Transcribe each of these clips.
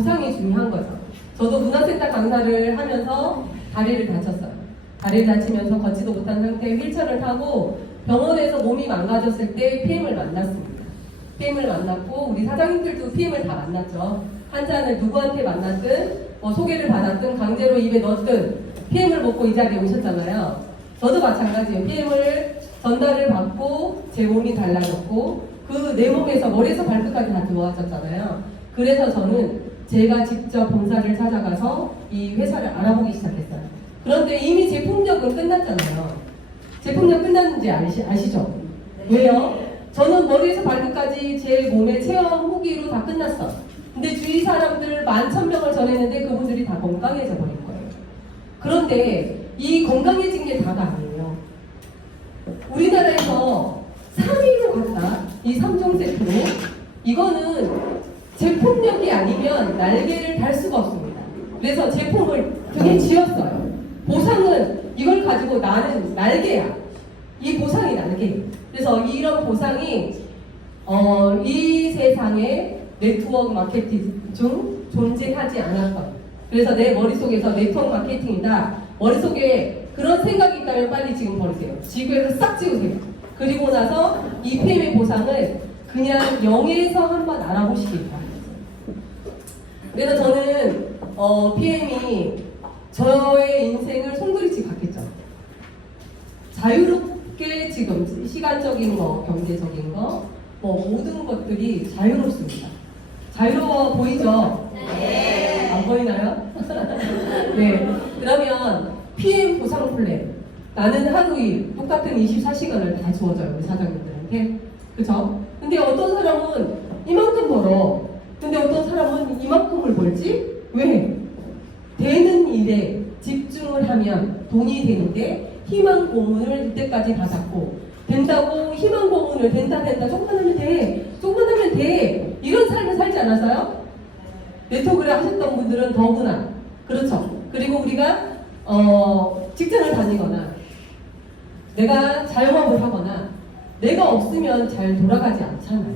보상이 중요한 거죠. 저도 문화센터 강사를 하면서 다리를 다쳤어요. 다리를 다치면서 걷지도 못한 상태에 휠체어를 타고 병원에서 몸이 망가졌을 때 PM을 만났습니다. PM을 만났고 우리 사장님들도 PM을 다 만났죠. 환자는 누구한테 만났든 소개를 받았든 강제로 입에 넣었든 PM을 먹고 이 자리에 오셨잖아요. 저도 마찬가지예요. PM을 전달을 받고 제 몸이 달라졌고 그 내 몸에서 머리에서 발끝까지 다 들어왔었잖아요. 그래서 저는 제가 직접 본사를 찾아가서 이 회사를 알아보기 시작했어요. 그런데 이미 제품력은 끝났잖아요. 제품력 끝났는지 아시죠? 왜요? 저는 머리에서 발끝까지 제 몸의 체험 후기로 다 끝났어. 근데 주위 사람들 11,000명을 전했는데 그분들이 다 건강해져 버린 거예요. 그런데 이 건강해진 게 다가 아니에요. 우리나라에서 3위로 갔다. 이 3종 세트로. 이거는 제품력이 아니면 날개를 달 수가 없습니다. 그래서 제품을 등에 지었어요. 보상은 이걸 가지고 나는 날개야. 이 보상이 날개. 그래서 이런 보상이 이 세상에 네트워크 마케팅 중 존재하지 않았던. 그래서 내 머릿속에서 네트워크 마케팅이다. 머릿속에 그런 생각이 있다면 빨리 지금 버리세요. 지구에서 싹 지우세요. 그리고 나서 이 PM의 보상을 그냥 0에서 한번 알아보시기 바랍니다. 그래서 저는 PM이 저의 인생을 송두리째 바뀌었죠. 자유롭게 지금 시간적인 거, 경제적인 거, 모든 것들이 자유롭습니다. 자유로워 보이죠? 네. 안 보이나요? 네. 그러면 PM 보상 플랜. 나는 하루 일 똑같은 24시간을 다 주어져요. 우리 사장님들한테. 그쵸? 근데 어떤 사람은 이만큼 벌어. 근데 어떤 사람은 이만큼을 벌지? 왜? 되는 일에 집중을 하면 돈이 되는데 희망 고문을 이때까지 다 잡고 된다고 희망 고문을 된다 조금만 하면 돼 이런 삶을 살지 않았어요? 네트워크를 하셨던 분들은 더구나 그렇죠. 그리고 우리가 직장을 다니거나 내가 자영업을 하거나 내가 없으면 잘 돌아가지 않잖아요.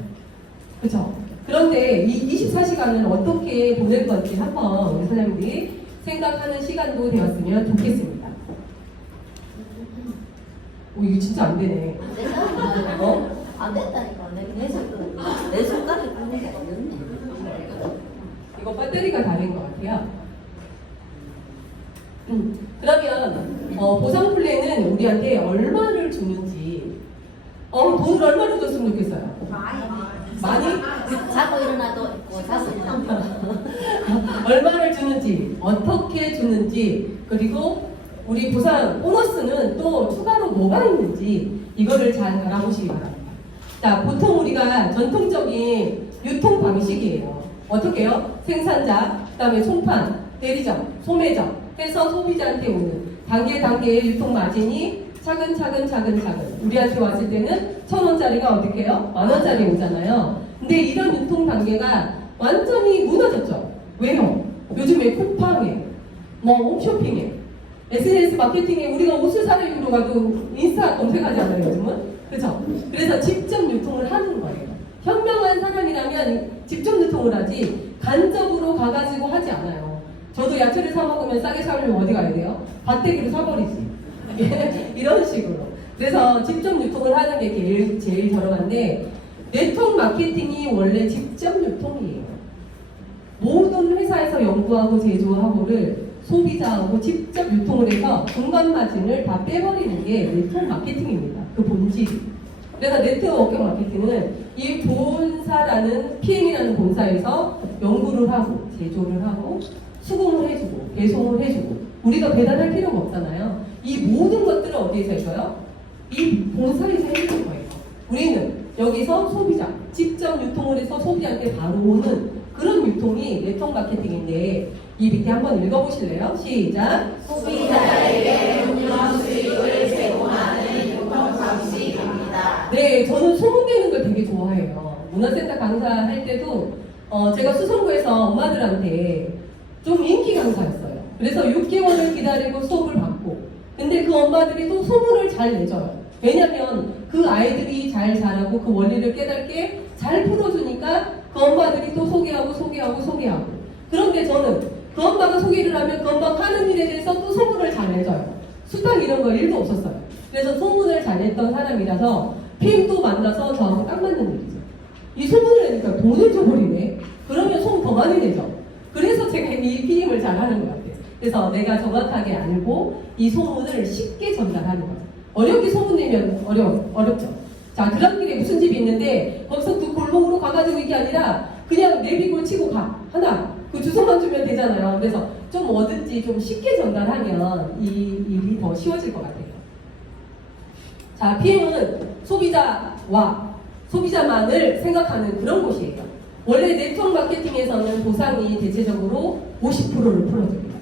그렇죠? 그런데 이 24시간을 어떻게 보낼 건지 한번 우리 사장님들이 생각하는 시간도 되었으면 좋겠습니다. 이거 진짜 안 되네. 안 됐다니까. 내 손가락이 ቁ는 게 어렵네. 이거 배터리가 다른 것 같아요. 그러면 보상 플랜은 우리한테 얼마를 주는지 돈을 얼마를 줬으면 좋겠어요? 많이? 자고 일어나도 있고 자고 일어나도 얼마를 주는지 어떻게 주는지 그리고 우리 보상 보너스는 또 추가로 뭐가 있는지 이거를 잘 알아보시기 바랍니다. 자, 보통 우리가 전통적인 유통 방식이에요. 어떻게 해요? 생산자, 그 다음에 송판, 대리점, 소매점 해서 소비자한테 오는 단계의 유통 마진이 차근차근 우리한테 왔을 때는 1,000원짜리가 어떻게 해요? 10,000원짜리 오잖아요. 근데 이런 유통 단계가 완전히 무너졌죠. 왜요? 요즘에 쿠팡에 홈쇼핑에 SNS 마케팅에 우리가 옷을 사는 이유로 가도 인스타 검색하잖아요. 요즘은. 그죠? 그래서 직접 유통을 하는 거예요. 현명한 사람이라면 직접 유통을 하지 간접으로 가가지고 하지 않아요. 저도 야채를 사 먹으면 싸게 사려면 어디 가야 돼요? 밭대기로 사버리지. 이런 식으로. 그래서 직접 유통을 하는 게 제일 저렴한데 네트워크 마케팅이 원래 직접 유통이에요. 모든 회사에서 연구하고 제조하고를 소비자하고 직접 유통을 해서 중간 마진을 다 빼버리는 게 네트워크 마케팅입니다. 그 본질이. 그래서 네트워크 마케팅은 이 본사라는 PM이라는 본사에서 연구를 하고 제조를 하고 수공을 해주고 배송을 해주고 우리가 배달할 필요가 없잖아요. 이 모든 것들을 어디에서 해줘요? 이 본사에서 해주는 거예요. 우리는 여기서 소비자 직접 유통을 해서 소비자한테 바로 오는 그런 유통이 네트워크 마케팅인데 이 밑에 한번 읽어보실래요? 시작! 소비자에게 운영 수익을 제공하는 유통 방식입니다. 네, 저는 소문내는 걸 되게 좋아해요. 문화센터 강사할 때도 제가 수성구에서 엄마들한테 좀 인기 강사였어요. 그래서 6개월을 기다리고 수업을 받고 근데 그 엄마들이 또 소문을 잘 내줘요. 왜냐면 그 아이들이 잘 자라고 그 원리를 깨닫게 잘 풀어주니까 그 엄마들이 또 소개하고 그런데 저는 그 엄마가 소개를 하면 그 엄마가 하는 일에 대해서 또 소문을 잘 내줘요. 수당 이런 거 일도 없었어요. 그래서 소문을 잘 냈던 사람이라서 PM도 만나서 저하고 딱 맞는 일이죠. 이 소문을 내니까 돈을 줘버리네. 그러면 소문 더 많이 내죠. 그래서 제가 이 PM을 잘 하는 것 같아요. 그래서 내가 정확하게 알고 이 소문을 쉽게 전달하는 거죠. 어렵게 소문내면 어렵죠. 자, 그랑길에 무슨 집이 있는데 거기서 그 골목으로 가가지고 이게 아니라 그냥 내비골 치고 가. 하나. 그 주소만 주면 되잖아요. 그래서 좀 뭐든지 좀 쉽게 전달하면 이 일이 더 쉬워질 것 같아요. 자, PM은 소비자와 소비자만을 생각하는 그런 곳이에요. 원래 네트워크 마케팅에서는 보상이 대체적으로 50%를 풀어줍니다.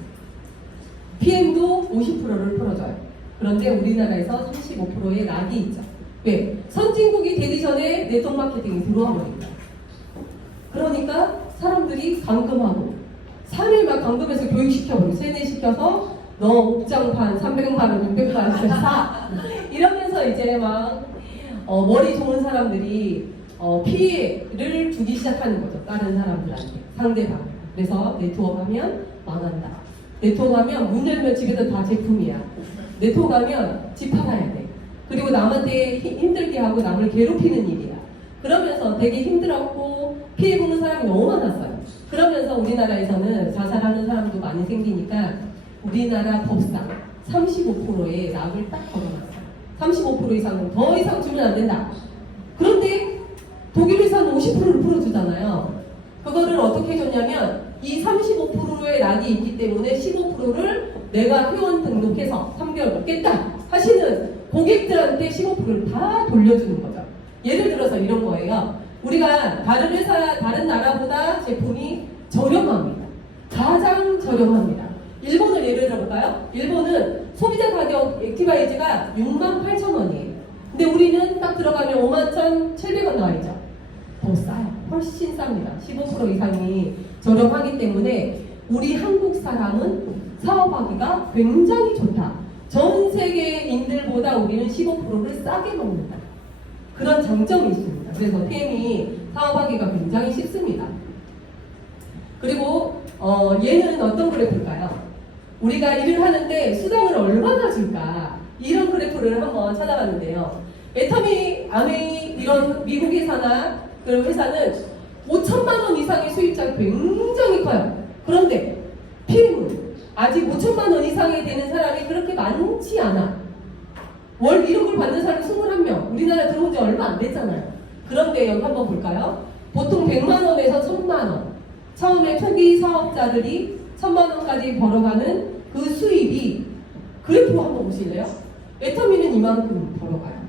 PM도 50%를 풀어줘요. 그런데 우리나라에서 35%의 락이 있죠. 왜? 선진국이 되기 전에 네트워크 마케팅이 들어와 버립니다. 그러니까 사람들이 감금하고 3일만 감금해서 교육시켜버려. 세뇌시켜서 너 옥장판 300만 원, 600만 원씩 사. 이러면서 이제 막 머리 좋은 사람들이 피해를 주기 시작하는 거죠. 다른 사람들한테, 상대방. 그래서 네트워크 하면 망한다. 네트워크 하면 문 열면 집에서 다 제품이야. 네트워크 하면 집 팔아야 돼. 그리고 남한테 힘들게 하고 남을 괴롭히는 일이야. 그러면서 되게 힘들었고 피해보는 사람이 너무 많았어요. 그러면서 우리나라에서는 자살하는 사람도 많이 생기니까 우리나라 법상 35%의 락을 딱 걸어놨어요. 35% 이상은 더 이상 주면 안 된다. 그런데 독일 회사는 50%를 풀어주잖아요. 그거를 어떻게 해줬냐면 이 35%의 락이 있기 때문에 15%를 내가 회원 등록해서 3개월 먹겠다 하시는 고객들한테 15%를 다 돌려주는 거죠. 예를 들어서 이런 거예요. 우리가 다른 회사, 다른 나라보다 제품이 저렴합니다. 가장 저렴합니다. 일본을 예를 들어볼까요? 일본은 소비자 가격 액티바이즈가 68,000원이에요. 근데 우리는 딱 들어가면 51,700원 나와있죠. 더 싸요. 훨씬 쌉니다. 15% 이상이 저렴하기 때문에 우리 한국 사람은 사업하기가 굉장히 좋다. 전 세계인들보다 우리는 15%를 싸게 먹는다. 그런 장점이 있습니다. 그래서 PM이 사업하기가 굉장히 쉽습니다. 그리고 얘는 어떤 그래프일까요? 우리가 일을 하는데 수당을 얼마나 줄까? 이런 그래프를 한번 찾아봤는데요. 애터미, 아메이 이런 미국 회사나 그런 회사는 5천만 원 이상의 수입자가 굉장히 커요. 그런데 PM은 아직 5천만 원 이상이 되는 사람이 그렇게 많지 않아. 월 1억을 받는 사람이 21명. 우리나라 들어온 지 얼마 안 됐잖아요. 그런데 여기 한번 볼까요? 보통 100만 원에서 1000만 원. 처음에 초기 사업자들이 1000만 원까지 벌어가는 그 수입이 그래프 한번 보실래요? 애터미는 이만큼 벌어가요.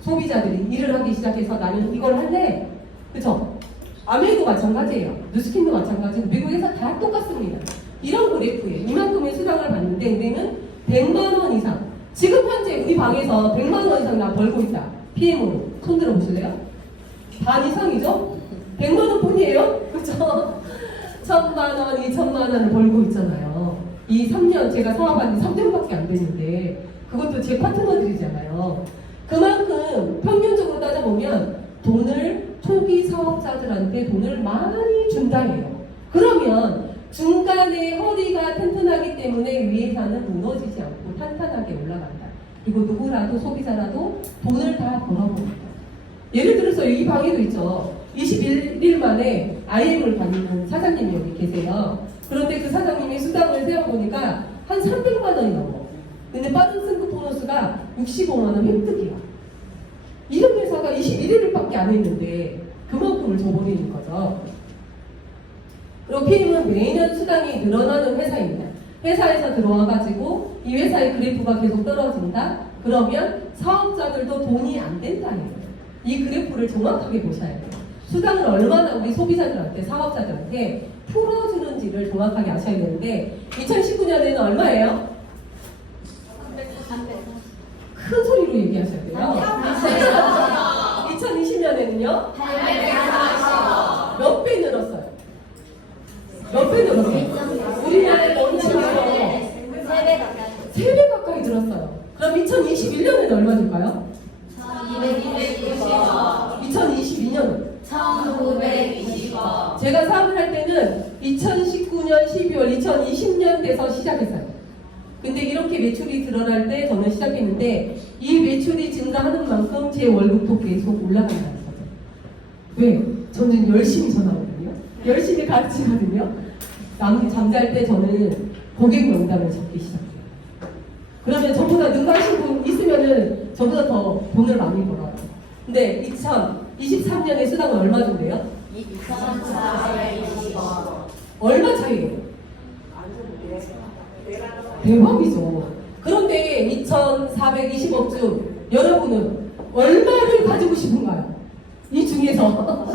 소비자들이 일을 하기 시작해서 나는 이걸 할래. 그쵸? 아메이도 마찬가지예요. 누스킨도 마찬가지고 미국에서 다 똑같습니다. 이런 그래프에 이만큼의 수당을 받는데 우리는 100만 원 이상. 지금 현재 우리 방에서 100만 원 이상 나 벌고 있다. PM으로. 손 들어 보실래요? 반 이상이죠? 100만 원 뿐이에요? 그쵸? 1000만 원, 2000만 원을 벌고 있잖아요. 이 3년, 제가 사업한 지 3년밖에 안 되는데 그것도 제 파트너들이잖아요. 그만큼 평균적으로 따져보면 돈을 초기 사업자들한테 돈을 많이 준다해요. 그러면 중간에 허리가 튼튼하기 때문에 위에서는 무너지지 않고 탄탄하게 올라간다. 그리고 누구라도 소비자라도 돈을 다 벌어봅니다. 예를 들어서 이 방에도 있죠. 21일 만에 IM을 다니는 사장님이 여기 계세요. 그런데 그 사장님이 수당을 세어보니까 한 300만 원이 넘어. 근데 빠른 승급 보너스가 65만 원 획득이야. 이런 회사가 21일밖에 안 했는데 그만큼을 줘버리는 거죠. 그리고 PM은 매년 수당이 늘어나는 회사입니다. 회사에서 들어와가지고 이 회사의 그래프가 계속 떨어진다? 그러면 사업자들도 돈이 안 된다는 거예요. 이 그래프를 정확하게 보셔야 돼요. 수당을 얼마나 우리 소비자들한테, 사업자들한테 풀어주는지를 정확하게 아셔야 되는데 2019년에는 얼마예요? 300. 큰 소리로 얘기하셔야 돼요. 2020년에는요? 840. 몇 배 늘었어요? 몇 배 늘었어요? 우리나라의 원칙으로 3배 가까이. 3배 가까이 늘었어요. 그럼 2021년에는 얼마 줄까요? 220원. 2022년은? 1920원. 제가 사업을 할 때는 2019년 12월 2020년 돼서 시작했어요. 근데 이렇게 매출이 드러날 때 저는 시작했는데 이 매출이 증가하는 만큼 제 월급도 계속 올라간다는 거죠. 왜? 저는 열심히 전화하거든요. 열심히 가르치거든요. 잠잘 때 저는 고객 명단을 적기 시작해요. 그러면 저보다 능가하신 분 있으면은 저보다 더 돈을 많이 벌어요. 근데 2023년에 수당은 얼마 준대요? 2,420원. 얼마 차이예요? 대박이죠. 그런데 2,420억 중 여러분은 얼마를 가지고 싶은가요? 이 중에서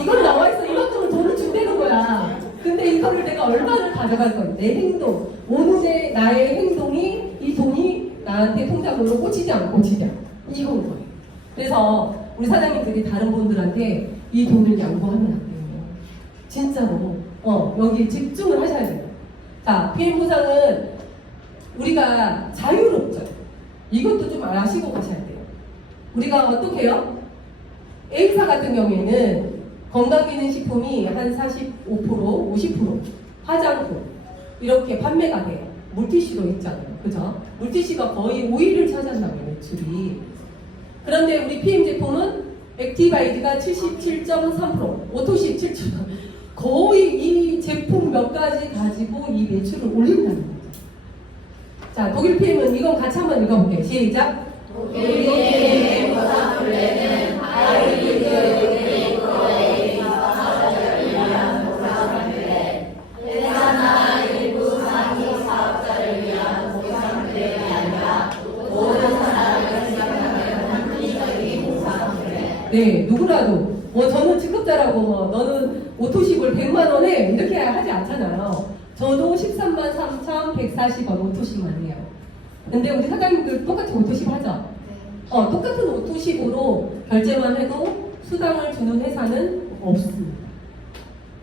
이건 나와 있어. 이만큼은 돈을 준다는 거야. 근데 이거를 내가 얼마를 가져갈 거야? 내 행동, 오늘의 나의 행동이 이 돈이 나한테 통장으로 꽂히지 안 꽂히지 이건 거예요. 그래서 우리 사장님들이 다른 분들한테 이 돈을 양보하면 안 돼요. 진짜로 여기 집중을 하셔야 돼요. 자, PM 보상은 우리가 자유롭죠. 이것도 좀 아시고 가셔야 돼요. 우리가 어떻게 해요? A사 같은 경우에는 건강기능식품이 한 45%, 50% 화장품 이렇게 판매가 돼요. 물티슈로 있잖아요. 그죠? 물티슈가 거의 5위를 차지한다고요, 매출이. 그런데 우리 PM 제품은 액티바이드가 77.3%, 오토시 7%. 거의 이 제품 몇 가지 가지고 이 매출을 올린다는 거죠. 자, 독일 PM은 이건 같이 한번 읽어볼게요. 시작. 독일 PM의 보상 플랜은 하이브리드 그레이크웨이 사업자를 위한 보상 플랜. 회사나 일부 상위 사업자를 위한 보상 플랜이 아니라 모든 사람을 생각하는 합리적인 보상 플랜. 네, 누구라도 저는 직급자라고 너는 오토십을 100만 원에 이렇게 하지 않잖아요. 저도 13만 3,140원 오토십만 해요. 근데 우리 사장님들 똑같이 오토십 하죠? 똑같은 오토십으로 결제만 해도 수당을 주는 회사는 없습니다.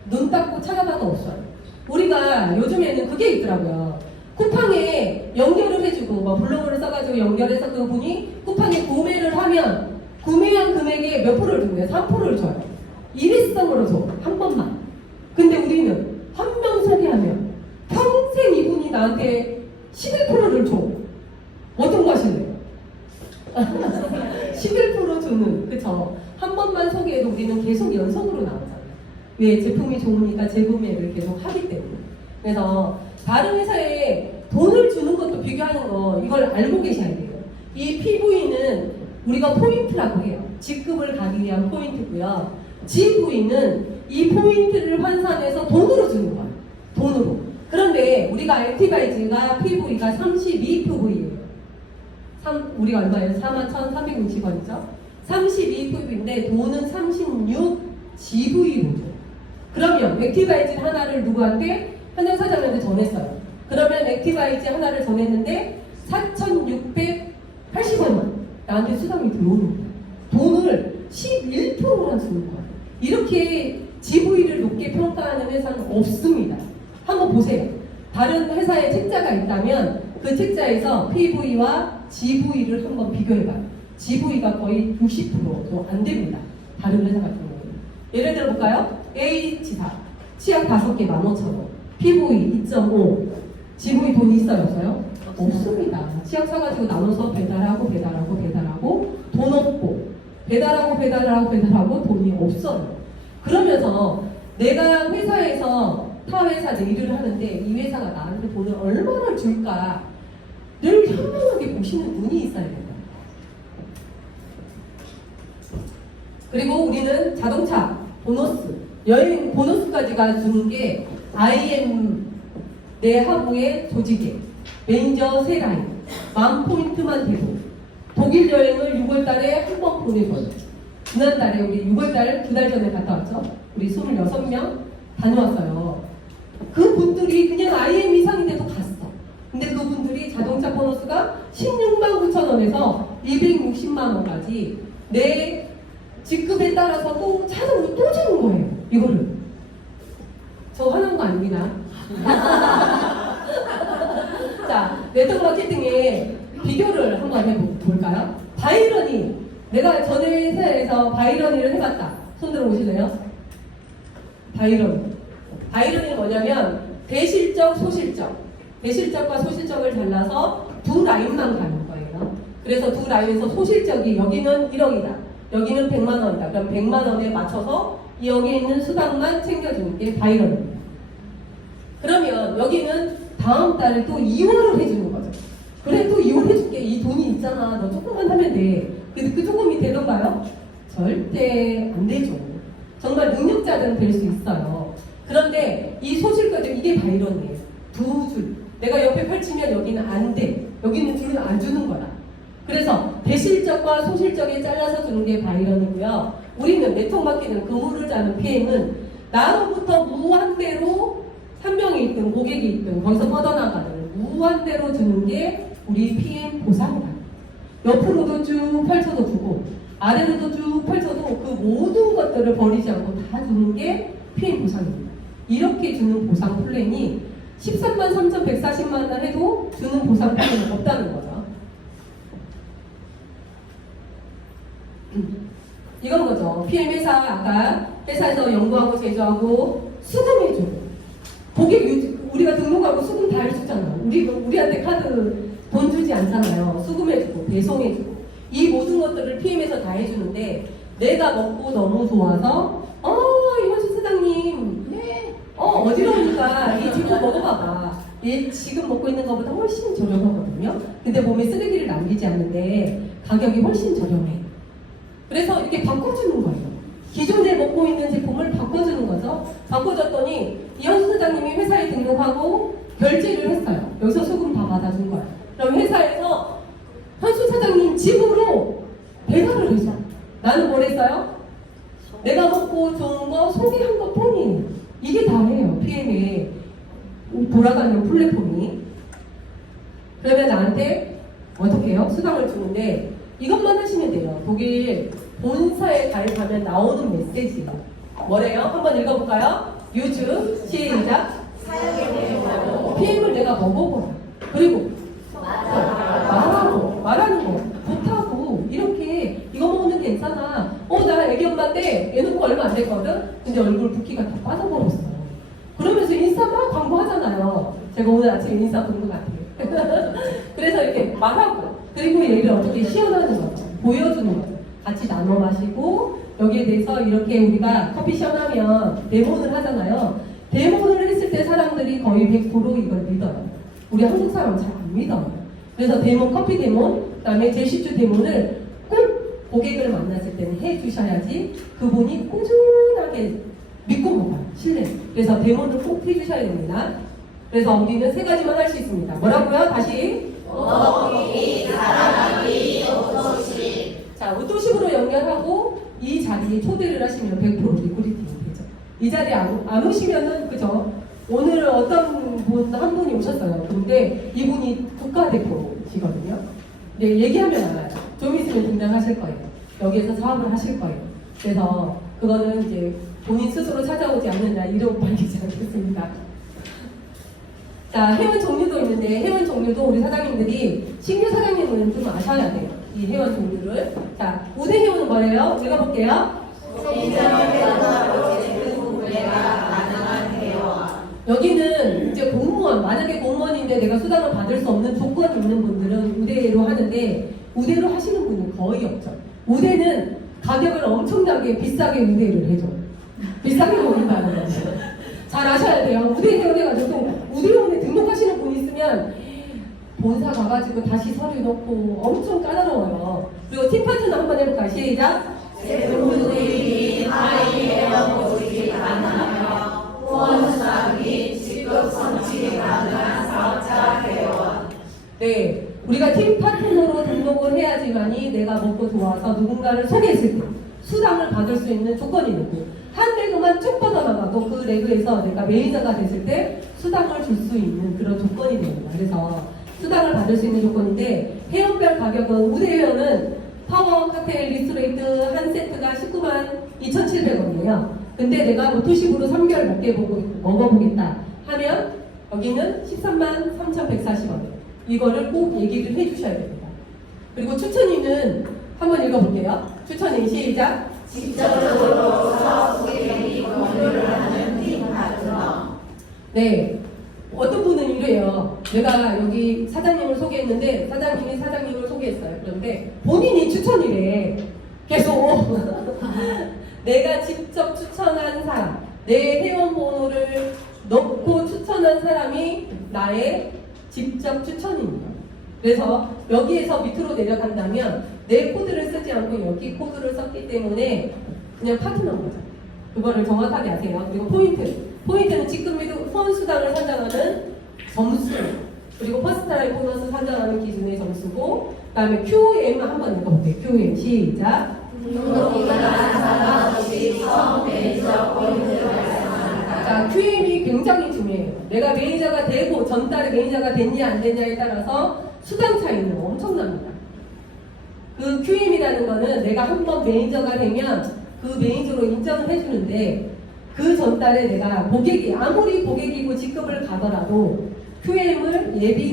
눈 닦고 찾아봐도 없어요. 우리가 요즘에는 그게 있더라고요. 쿠팡에 연결을 해주고 블로그를 써가지고 연결해서 그분이 쿠팡에 구매를 하면 구매한 금액에 몇 프로를 준대요? 3%를 줘요. 일회성으로 줘. 한 번만. 근데 우리는 한 명 소개하면 평생 이분이 나한테 11%를 줘. 어떤 거 하실래요? 11% 주는, 그쵸? 한 번만 소개해도 우리는 계속 연속으로 나오잖아요. 왜? 제품이 좋으니까 재구매를 계속 하기 때문에. 그래서 다른 회사에 돈을 주는 것도 비교하는 거, 이걸 알고 계셔야 돼요. 이 PV는 우리가 포인트라고 해요. 직급을 가기 위한 포인트고요. GV는 이 포인트를 환산해서 돈으로 주는 거예요. 돈으로. 그런데 우리가 액티바이즈가 PV가 32PV예요. 우리가 얼마예요? 41,360원이죠? 32PV인데 돈은 36 GV로 줘요. 그러면 액티바이즈 하나를 누구한테? 현장 사장님한테 전했어요. 그러면 액티바이즈 하나를 전했는데 4,680원만 나한테 수당이 들어오는 거예요. 돈을 11%만 주는 거예요. 이렇게 GV를 높게 평가하는 회사는 없습니다. 한번 보세요. 다른 회사에 책자가 있다면 그 책자에서 PV와 GV를 한번 비교해봐요. GV가 거의 60%도 안 됩니다. 다른 회사 같은 경우는. 예를 들어 볼까요? H사 치약 5개 15,000원, PV 2.5, GV 돈 있어요? 없어요? 없습니다. 치약 사가지고 나눠서 배달하고 돈 없고 배달하고 돈이 없어요. 그러면서 내가 회사에서 타 회사들 일을 하는데 이 회사가 나한테 돈을 얼마나 줄까 늘 현명하게 보시는 눈이 있어야 된다. 그리고 우리는 자동차 보너스, 여행 보너스까지가 주는 게 IM 내 하부의 조직에 매니저 3라인 10,000포인트만 되고 독일 여행을 6월달에 한 번 보내줘요. 지난달에 우리 6월달 2달 전에 갔다 왔죠. 우리 26명 다녀왔어요. 그분들이 그냥 IM 이상인데도 갔어. 근데 그분들이 자동차 보너스가 16만 9천 원에서 260만 원까지 내 직급에 따라서 또 자동으로 또 주는 거예요. 이거를. 저 화난 거 아닙니다. 자, 네트워크 마케팅의 비교를 한번 해볼까요? 바이러니. 내가 전에 회사에서 바이러니를 해봤다. 손 들어 보실래요? 바이러니. 바이런이 뭐냐면 대실적, 소실적. 대실적과 소실적을 잘라서 두 라인만 가는 거예요. 그래서 두 라인에서 소실적이 여기는 1억이다. 여기는 100만 원이다. 그럼 100만 원에 맞춰서 여기에 있는 수당만 챙겨주는 게 바이런입니다. 그러면 여기는 다음 달에 또 2월을 해주는 거죠. 그래 또 2월 해줄게. 이 돈이 있잖아. 너 조금만 하면 돼. 근데 그 조금이 되던가요? 절대 안 되죠. 정말 능력자들은 될 수 있어요. 그런데 이 소실까지 이게 바이런이에요. 두 줄. 내가 옆에 펼치면 여기는 안 돼. 여기는 줄을 안 주는 거라. 그래서 대실적과 소실적에 잘라서 주는 게 바이런이고요. 우리는 내통 맡기는 그물을 자는 PM은 나로부터 무한대로 한 명이 있든 고객이 있든 거기서 뻗어나가는 무한대로 주는 게 우리 PM 보상이다. 옆으로도 쭉 펼쳐도 주고 아래로도 쭉 펼쳐도 그 모든 것들을 버리지 않고 다 주는 게 PM 보상입니다. 이렇게 주는 보상 플랜이 13만 3,140만 원 해도 주는 보상 플랜은 없다는 거죠. 이건 거죠. PM 회사 아까 회사에서 연구하고 제조하고 수금해주고 고객 우리가 등록하고 수금 다 해주잖아. 우리한테 카드 돈 주지 않잖아요. 수금해주고 배송해주고 이 모든 것들을 PM에서 다 해주는데 내가 먹고 너무 좋아서 이원수 사장님 어지러우니까 이 제품 먹어봐봐. 얘 지금 먹고 있는 것보다 훨씬 저렴하거든요. 근데 몸에 쓰레기를 남기지 않는데 가격이 훨씬 저렴해. 그래서 이렇게 바꿔주는 거예요. 기존에 먹고 있는 제품을 바꿔주는 거죠. 바꿔줬더니 이현수 사장님이 회사에 등록하고 결제를 했어요. 여기서 소금 다 받아준 거예요. 그럼 회사에서 현수 사장님 집으로 배달을 해줘. 나는 뭘 했어요? 내가 먹고 좋은 거 소개한 것 뿐이에요. 이게 다예요. PM에 돌아가는 플랫폼이. 그러면 나한테 어떻게 해요? 수당을 주는데 이것만 하시면 돼요. 독일 본사에 가입하면 나오는 메시지예요. 뭐래요? 한번 읽어볼까요? 유즈 시작. PM을 내가 먹어보라. 그리고 말하는 거 좋다고 이렇게 이거 먹으면 괜찮아. 나 애기 엄마인데 애 놓고 얼마 안 됐거든. 근데 얼굴 붓기가 다 빠져버렸어. 그러면서 인스타 막 광고하잖아요. 제가 오늘 아침에 인스타 본 것 같아요. 그래서 이렇게 말하고 그리고 얘를 어떻게 시연하는 거죠. 보여주는 거죠. 같이 나눠 마시고 여기에 대해서 이렇게 우리가 커피 시연하면 데모를 하잖아요. 데모를 했을 때 사람들이 거의 100% 이걸 믿어요. 우리 한국 사람 잘 안 믿어요. 그래서 데모, 커피 데모, 그다음에 제시주 데모를 꼭 고객을 만났을 때는 해주셔야지 그분이 꾸준하게 믿고 먹어요. 신뢰. 그래서 데모를 꼭 해주셔야 됩니다. 그래서 우리는 세 가지만 할 수 있습니다. 뭐라고요? 다시. 먹기, 사랑하기, 오토식. 자, 오토식으로 연결하고 이 자리에 초대를 하시면 100% 리퀄리티가 되죠. 이 자리에 안 오시면은 그죠? 오늘 어떤 분 한 분이 오셨어요. 근데 이분이 국가대표시거든요. 네, 얘기하면 알아요. 좀 있으면 등장하실 거예요. 여기에서 사업을 하실 거예요. 그래서 그거는 이제 본인 스스로 찾아오지 않느냐 이런 밝히지 않겠습니다. 자, 회원 종류도 있는데 회원 종류도 우리 사장님들이 신규 사장님은 좀 아셔야 돼요. 이 회원 종류를. 자, 우대 회원은 뭐예요? 읽어볼게요. 여기는 이제 공무원, 만약에 공무원인데 내가 수당을 받을 수 없는 조건이 있는 분들은 우대로 하는데 우대로 하시는 분은 거의 없죠. 우대는 가격을 엄청나게 비싸게 우대를 해줘. 비싸게 먹는다는 거죠. 잘 아셔야 돼요. 우대회원 해가지고 우대회원에 등록하시는 분 있으면 본사 가가지고 다시 서류 넣고 엄청 까다로워요. 그리고 팀 파트너 한번 해볼까요? 시작. 제품들이 하이웨어 보직이 가능하며 후원 수당이 직급 성취 가능한 사업자 회원. 네, 우리가 팀 파트너로 등록을 해야지만이 내가 먹고 좋아서 누군가를 소개했을 때 수당을 받을 수 있는 조건이 있고 한 레그만 쭉 뻗어나가도 그 레그에서 내가 매니저가 됐을 때 수당을 줄 수 있는 그런 조건이 됩니다. 그래서 수당을 받을 수 있는 조건인데 회원별 가격은 우대 회원은 파워, 칵테일, 리스토레이트 한 세트가 19만 2,700원이에요. 근데 내가 오토식으로 3개월 먹어보겠다 하면 여기는 13만 3,140원. 이거를 꼭 얘기를 해주셔야 됩니다. 그리고 추천인은 한번 읽어볼게요. 추천인 시작. 직접적으로 사업 소개비 공유를 하는 팀 파트너. 네. 어떤 분은 이래요. 내가 여기 사장님을 소개했는데 사장님이 사장님을 소개했어요. 그런데 본인이 추천이래. 계속 내가 직접 추천한 사람, 내 회원 번호를 넣고 추천한 사람이 나의 직접 추천입니다. 그래서 여기에서 밑으로 내려간다면 내 코드를 쓰지 않고 여기 코드를 썼기 때문에 그냥 파트너인 거죠. 그거를 정확하게 아세요. 그리고 포인트는 지금 및 후원 수당을 산정하는 점수, 그리고 퍼스트라인 보너스 산정하는 기준의 점수고, 그 다음에 QM 한번 읽어볼게요. QM 시작. 자, QM이 굉장히 중요해요. 내가 매니저가 되고 전달에 매니저가 됐냐 안 됐냐에 따라서 수당 차이는 엄청납니다. 그 QM이라는 거는 내가 한번 매니저가 되면 그 매니저로 인정을 해주는데 그 전달에 내가 고객이 아무리 고객이고 직급을 가더라도 QM을 예비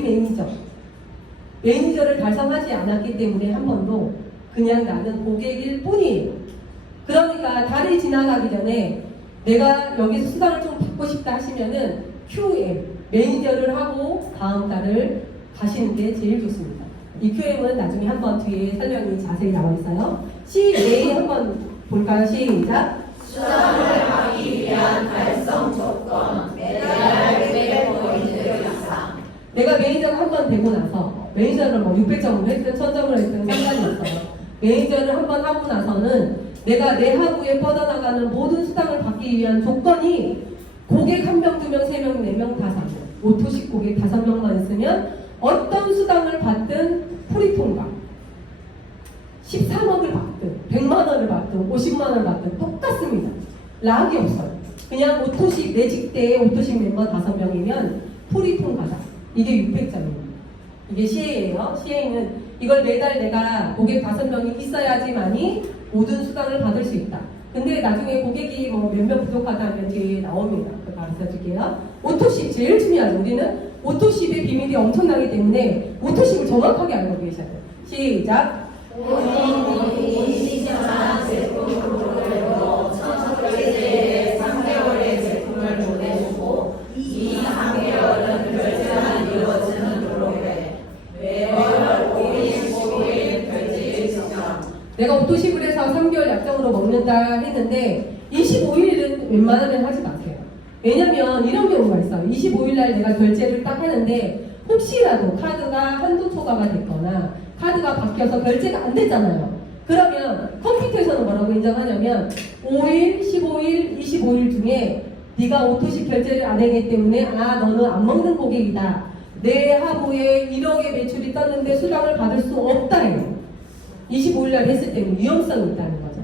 매니저를 달성하지 않았기 때문에 한 번도 그냥 나는 고객일 뿐이에요. 그러니까 달이 지나가기 전에 내가 여기서 수당을 좀 받고 싶다 하시면은 QM 매니저를 하고 다음 달을 가시는 게 제일 좋습니다. 이 QM은 나중에 한번 뒤에 설명이 자세히 나와 있어요. CA 한번 볼까요? 시작. 수당을 하기 위한 달성 조건 매달 100포인트 이상. 내가 매니저가 한 번 되고 나서 매니저를 뭐 600점을 했든 1000점을 했든 상관이 없어요. 매니저를 한 번 하고 나서는 내가 내 하부에 뻗어나가는 모든 수당을 받기 위한 조건이 고객 1명, 2명, 3명, 4명, 5명, 오토식 고객 5명만 있으면 어떤 수당을 받든 프리통과 13억을 받든 100만 원을 받든 50만 원을 받든 똑같습니다. 락이 없어요. 그냥 오토식 내 직대에 오토식 멤버 5명이면 프리통과다. 이게 600점입니다. 이게 CA예요. CA는 이걸 매달 내가 고객 5명이 있어야지만이 모든 수당을 받을 수 있다. 근데 나중에 고객이 뭐 몇 명 부족하다면 뒤에 나옵니다. 그거 가르쳐 줄게요. 오토십 제일 중요하죠. 우리는 오토십의 비밀이 엄청나기 때문에 오토십을 정확하게 알고 계셔야 돼요. 시작. 본인이 신청한 제품 프로그램으로 첫 결제에 3개월의 제품을 보내주고 이 3개월은 결제만 이루어지는 프로그램. 매월 5일, 15일 결제 시점. 내가 오토십을 해서 3개월 약정으로 먹는다 했는데 25일은 웬만하면 하지 마세요. 왜냐면 이런 경우가 있어요. 25일 날 내가 결제를 딱 하는데 혹시라도 카드가 한도 초과가 됐거나 카드가 바뀌어서 결제가 안 됐잖아요. 그러면 컴퓨터에서는 뭐라고 인정하냐면 5일, 15일, 25일 중에 네가 오토식 결제를 안 했기 때문에 너는 안 먹는 고객이다. 내 하부에 1억의 매출이 떴는데 수당을 받을 수 없다 해요. 25일 날 했을 때는 위험성이 있다는 거죠.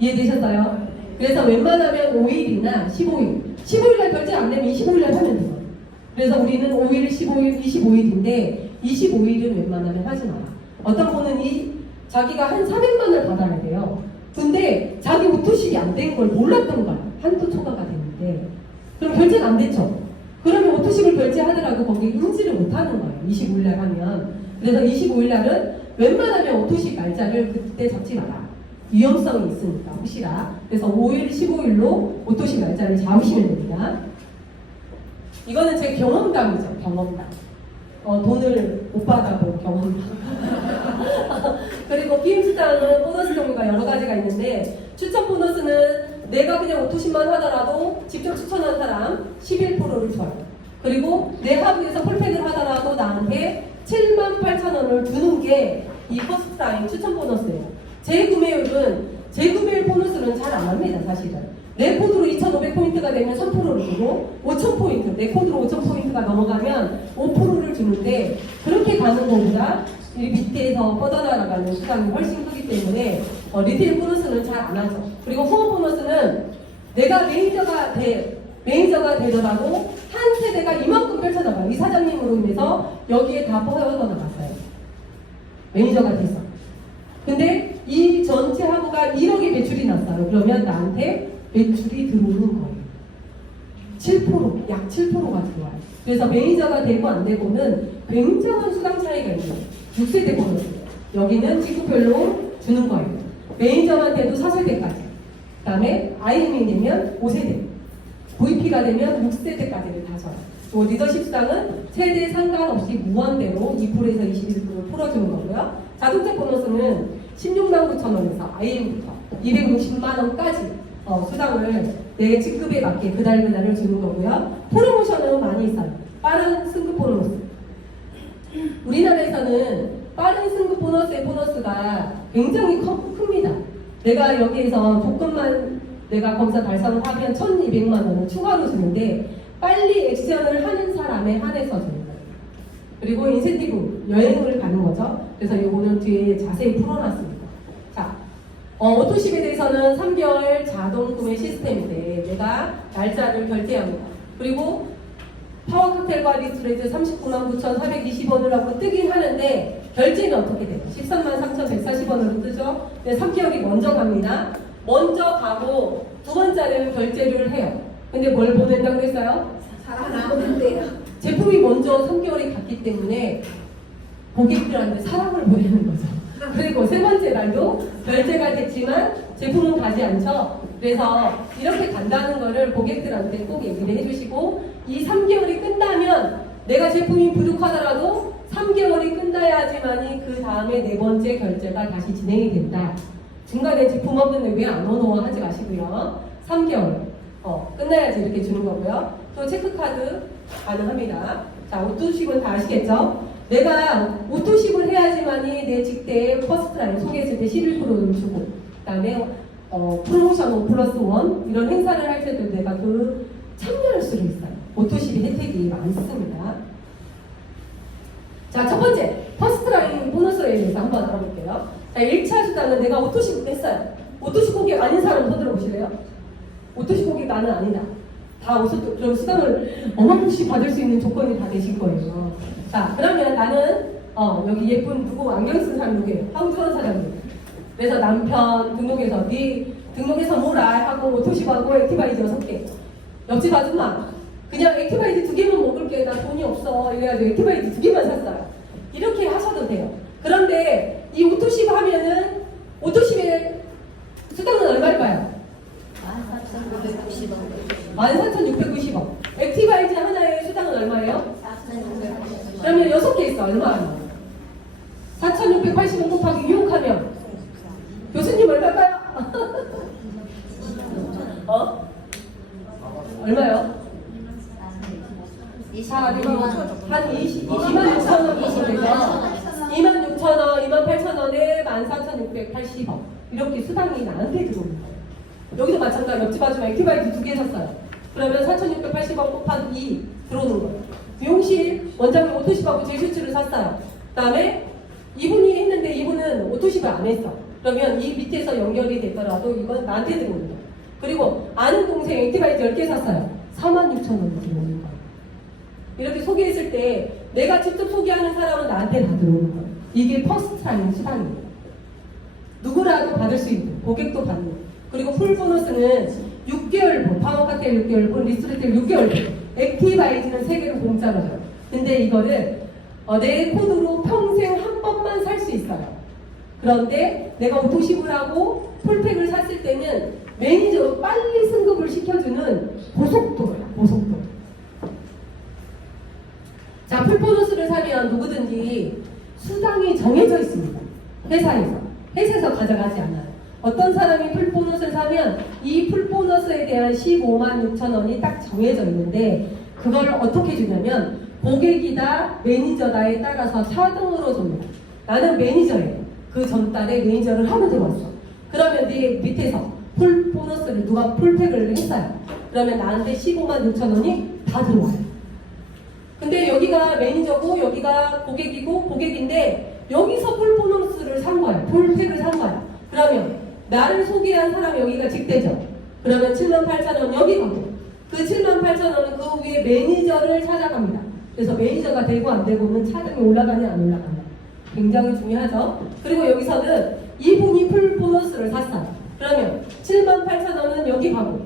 이해되셨어요? 그래서 웬만하면 5일이나 15일 날 결제 안 되면 25일 날 하면 돼요. 그래서 우리는 5일, 15일, 25일인데 25일은 웬만하면 하지 마라. 어떤 분은 자기가 한 400만 원을 받아야 돼요. 근데 자기 오토식이 안 된 걸 몰랐던 거야. 한도 초과가 됐는데. 그럼 결제가 안 됐죠. 그러면 오토식을 결제하더라도 거기 인지를 못 하는 거예요. 25일 날 하면. 그래서 25일 날은 웬만하면 오토식 날짜를 그때 잡지 마라. 위험성이 있으니까 혹시나. 그래서 5일, 15일로 오토식 날짜를 잡으시면 됩니다. 이거는 제 경험담이죠. 경험담. 돈을 못 받아본 경험담. 그리고 비임수당은 보너스 종류가 여러 가지가 있는데 추천 보너스는 내가 그냥 오토식만 하더라도 직접 추천한 사람 11%를 줘요. 그리고 내 하부에서 풀팩을 하더라도 나한테 78,000원을 주는 게 이 퍼스트라인 추천 보너스예요. 재구매율 보너스는 잘 안 합니다. 사실은. 내 코드로 2,500포인트가 되면 3%를 주고 5,000포인트, 내 코드로 5,000포인트가 넘어가면 5%를 주는데 그렇게 가는 것보다 이 밑에서 뻗어나가는 수당이 훨씬 크기 때문에 리테일 보너스는 잘 안 하죠. 그리고 후원 보너스는 내가 매니저가 되더라도 한 세대가 이만큼 펼쳐나가요. 이 사장님으로 인해서 여기에 다 뻗어나갔어요. 매니저가 됐어. 근데 이 전체 하부가 1억의 매출이 났어요. 그러면 나한테 매출이 들어오는 거예요. 7%, 약 7%가 들어와요. 그래서 매니저가 되고 안 되고는 굉장한 수당 차이가 있는 6세대 보너스. 여기는 직급별로 주는 거예요. 매니저만 돼도 4세대까지. 그 다음에 IM이 되면 5세대. VP가 되면 6세대까지를 다 줘요. 또 리더십상은 세대 상관없이 무한대로 2%에서 21%를 풀어주는 거고요. 자동차 보너스는 16만 9천 원에서 IM부터 260만 원까지 수당을 내 직급에 맞게 그달을 주는 거고요. 프로모션은 많이 있어요. 빠른 승급 보너스. 우리나라에서는 빠른 승급 보너스의 보너스가 굉장히 큽니다. 내가 여기에서 조건만 내가 거기서 달성을 하면 1,200만 원을 추가로 주는데 빨리 액션을 하는 사람에 한해서 주는 거예요. 그리고 인센티브, 여행을 가는 거죠. 그래서 이거는 뒤에 자세히 풀어놨습니다. 자, 오토십에 대해서는 3개월 자동 구매 시스템인데 내가 날짜를 결제합니다. 그리고 파워 칵테일과 리스트레이트 39만 9,420원을 하고 뜨긴 하는데 결제는 어떻게 돼요? 13만 3,140원으로 뜨죠? 근데 3개월이 먼저 갑니다. 먼저 가고 두 번째는 결제를 해요. 근데 뭘 보낸다고 했어요? 사랑 보낸대요. 제품이 먼저 3개월이 갔기 때문에 고객들한테 사랑을 보내는 거죠. 그리고 세 번째 날도 결제가 됐지만 제품은 가지 않죠. 그래서 이렇게 간다는 거를 고객들한테 꼭 얘기를 해주시고 이 3개월이 끝나면 내가 제품이 부족하더라도 3개월이 끝나야지만이 그 다음에 네 번째 결제가 다시 진행이 된다. 중간에 제품 없는데 왜 안 오노 하지 마시고요. 3개월 끝나야지 이렇게 주는 거고요. 또 체크카드 가능합니다. 자, 오토십은 다 아시겠죠? 내가 오토십을 해야지만이 내 직대에 퍼스트라인 소개했을 때 11%를 주고 그 다음에 프로모션 5 플러스 1 이런 행사를 할 때도 내가 그 참여할 수가 있어요. 오토십이 혜택이 많습니다. 자, 첫 번째 퍼스트라인 보너스에 대해서 한번 알아볼게요. 자, 1차 수단은 내가 오토십을 했어요. 오토십 고객 아닌 사람 손 들어보실래요? 오토십 고객 나는 아니다. 다 오셔도 그럼 수당을 어마무시 받을 수 있는 조건이 다 되실 거예요. 자, 그러면 나는 여기 예쁜 누구 안경 쓴 사람 누구예요? 황주원 사장님. 그래서 남편 등록해서 네 등록해서 뭐라 하고 오토십하고 액티바이즈 6개. 옆집 아줌마 그냥 액티바이즈 2개만 먹을게. 나 돈이 없어. 이래가지고 액티바이즈 2개만 샀어요. 이렇게 하셔도 돼요. 그런데 이 오토십 하면은 오토십의 수당은 얼마일까요? 14,690원. 액티바이즈 하나의 수당은 얼마예요? 그러면 6개 있어. 얼마예요? 4,680원 곱하기 6하면 교수님 얼마일까요? 얼마요? 한 26,000원 정도 되죠? 26,000원, 28,000원에 14,680원. 이렇게 수당이 나한테 들어오는 거예요. 여기도 마찬가지. 옆집 아줌마 액티바이즈 2개 샀어요. 그러면 4,680원 곱하기 2 들어오는 거예요. 미용실 원장님 오토십하고 제슈츠를 샀어요. 그 다음에 이분이 했는데 이분은 오토십을 안 했어. 그러면 이 밑에서 연결이 되더라도 이건 나한테 들어오는 거예요. 그리고 아는 동생 액티바이즈 10개 샀어요. 46,000원 들어오는 거예요. 이렇게 소개했을 때 내가 직접 소개하는 사람은 나한테 다 들어오는 거예요. 이게 퍼스트라인 수당이에요. 누구라도 받을 수 있는, 고객도 받는. 그리고 풀 보너스는 6개월 분, 파워 칵테일 6개월 분, 리스트레이트 6개월 분, 액티바이즈는 3개를 공짜로 줘요. 근데 이거를 내 코드로 평생 한 번만 살 수 있어요. 그런데 내가 오토십을 하고 풀팩을 샀을 때는 매니저로 빨리 승급을 시켜주는 보석도예요. 보석도. 자, 풀보너스를 사면 누구든지 수당이 정해져 있습니다. 회사에서 가져가지 않아요. 어떤 사람이 풀보너스를 사면 이 풀보너스에 대한 15만 6천 원이 딱 정해져 있는데 그걸 어떻게 주냐면 고객이다 매니저다에 따라서 차등으로 줍니다. 나는 매니저예요. 그 전달에 매니저를 하고 들어왔어. 그러면 네 밑에서 풀보너스를 누가 풀팩을 했어요. 그러면 나한테 15만 6천 원이 다 들어와요. 근데 여기가 매니저고 여기가 고객이고 고객인데 여기서 풀보너스를 산 거야. 풀팩을 산 거야. 그러면 나를 소개한 사람이 여기가 직대죠. 그러면 78,000원 여기 가고 그 78,000원은 그 위에 매니저를 찾아갑니다. 그래서 매니저가 되고 안 되고는 차등이 올라가냐 안 올라가냐 굉장히 중요하죠. 그리고 여기서는 이분이 풀보너스를 샀어요. 그러면 78,000원은 여기 가고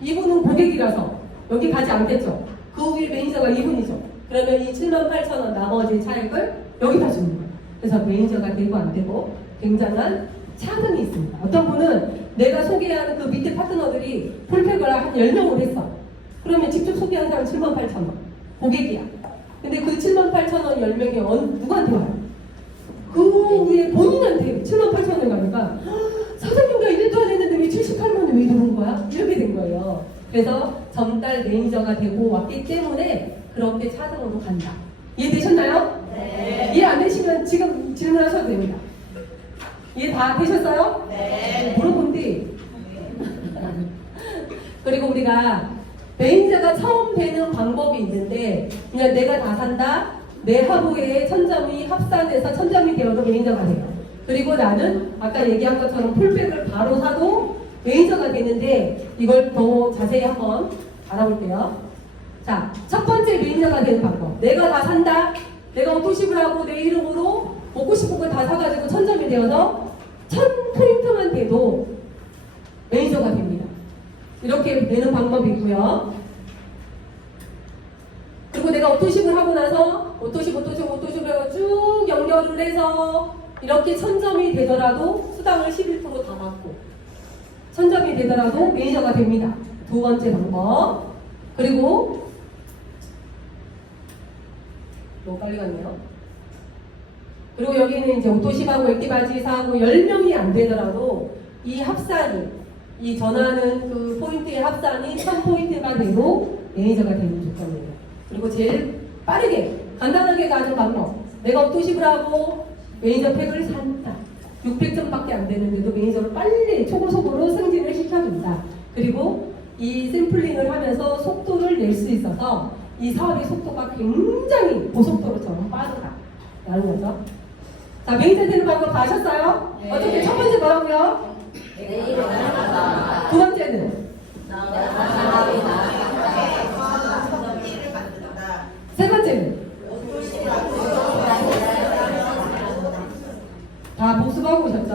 이분은 고객이라서 여기 가지 않겠죠. 그 위에 매니저가 이분이죠. 그러면 이 78,000원 나머지 차액을 여기다 주는 거예요. 그래서 매니저가 되고 안 되고 굉장한 차등이 있습니다. 어떤 분은 내가 소개하는 그 밑에 파트너들이 풀팩을 한 10명을 했어. 그러면 직접 소개한 사람 78,000원. 고객이야. 근데 그 78,000원 10명이 누구한테 와요? 그 위에 본인한테 78,000원 가니까 사장님과 1도 안 했는데 왜 78만 원이 왜 들어온 거야? 이렇게 된 거예요. 그래서 전달 매니저가 되고 왔기 때문에 그렇게 차등으로 간다. 이해되셨나요? 네. 이해 안 되시면 지금 질문하셔도 됩니다. 이해 다 되셨어요? 네. 물어본디. 그리고 우리가 매니저가 처음 되는 방법이 있는데 그냥 내가 다 산다. 내 하루에 1000점이 합산해서 1000점이 되어도 매니저가 돼요. 그리고 나는 아까 얘기한 것처럼 풀백을 바로 사도 매니저가 되는데 이걸 더 자세히 한번 알아볼게요. 자, 첫 번째 매니저가 되는 방법. 내가 다 산다. 내가 오토십을 하고 내 이름으로 먹고 싶은 거 다 사가지고 1000점이 되어서 1000포인트만 돼도 매니저가 됩니다. 이렇게 되는 방법이 있고요. 그리고 내가 오토십을 하고 나서 오토십을 해서 쭉 연결을 해서 이렇게 1000점이 되더라도 수당을 11%다 받고 1000점이 되더라도 매니저가 됩니다. 두 번째 방법. 그리고 너무 빨리 갔네요. 그리고 여기는 이제 오토십하고 액티바지사하고 10명이 안 되더라도 이 합산이 이 전화하는 그 포인트의 합산이 1000포인트가 되고 매니저가 되는 조건이에요. 그리고 제일 빠르게 간단하게 가는 방법. 내가 오토십을 하고 매니저 팩을 산다. 600점밖에 안 되는데도 매니저를 빨리 초고속으로 승진을 시켜준다. 그리고 이 샘플링을 하면서 속도를 낼 수 있어서 이 사업의 속도가 굉장히 고속도로처럼 빠르다. 라는 거죠. 자, 매니저 되는 방법 다 아셨어요? 네. 어떻게 첫 번째 뭐라고요? 네. 감사합니다. 두 번째는? 세 번째는? 다 복습하고 오셨죠?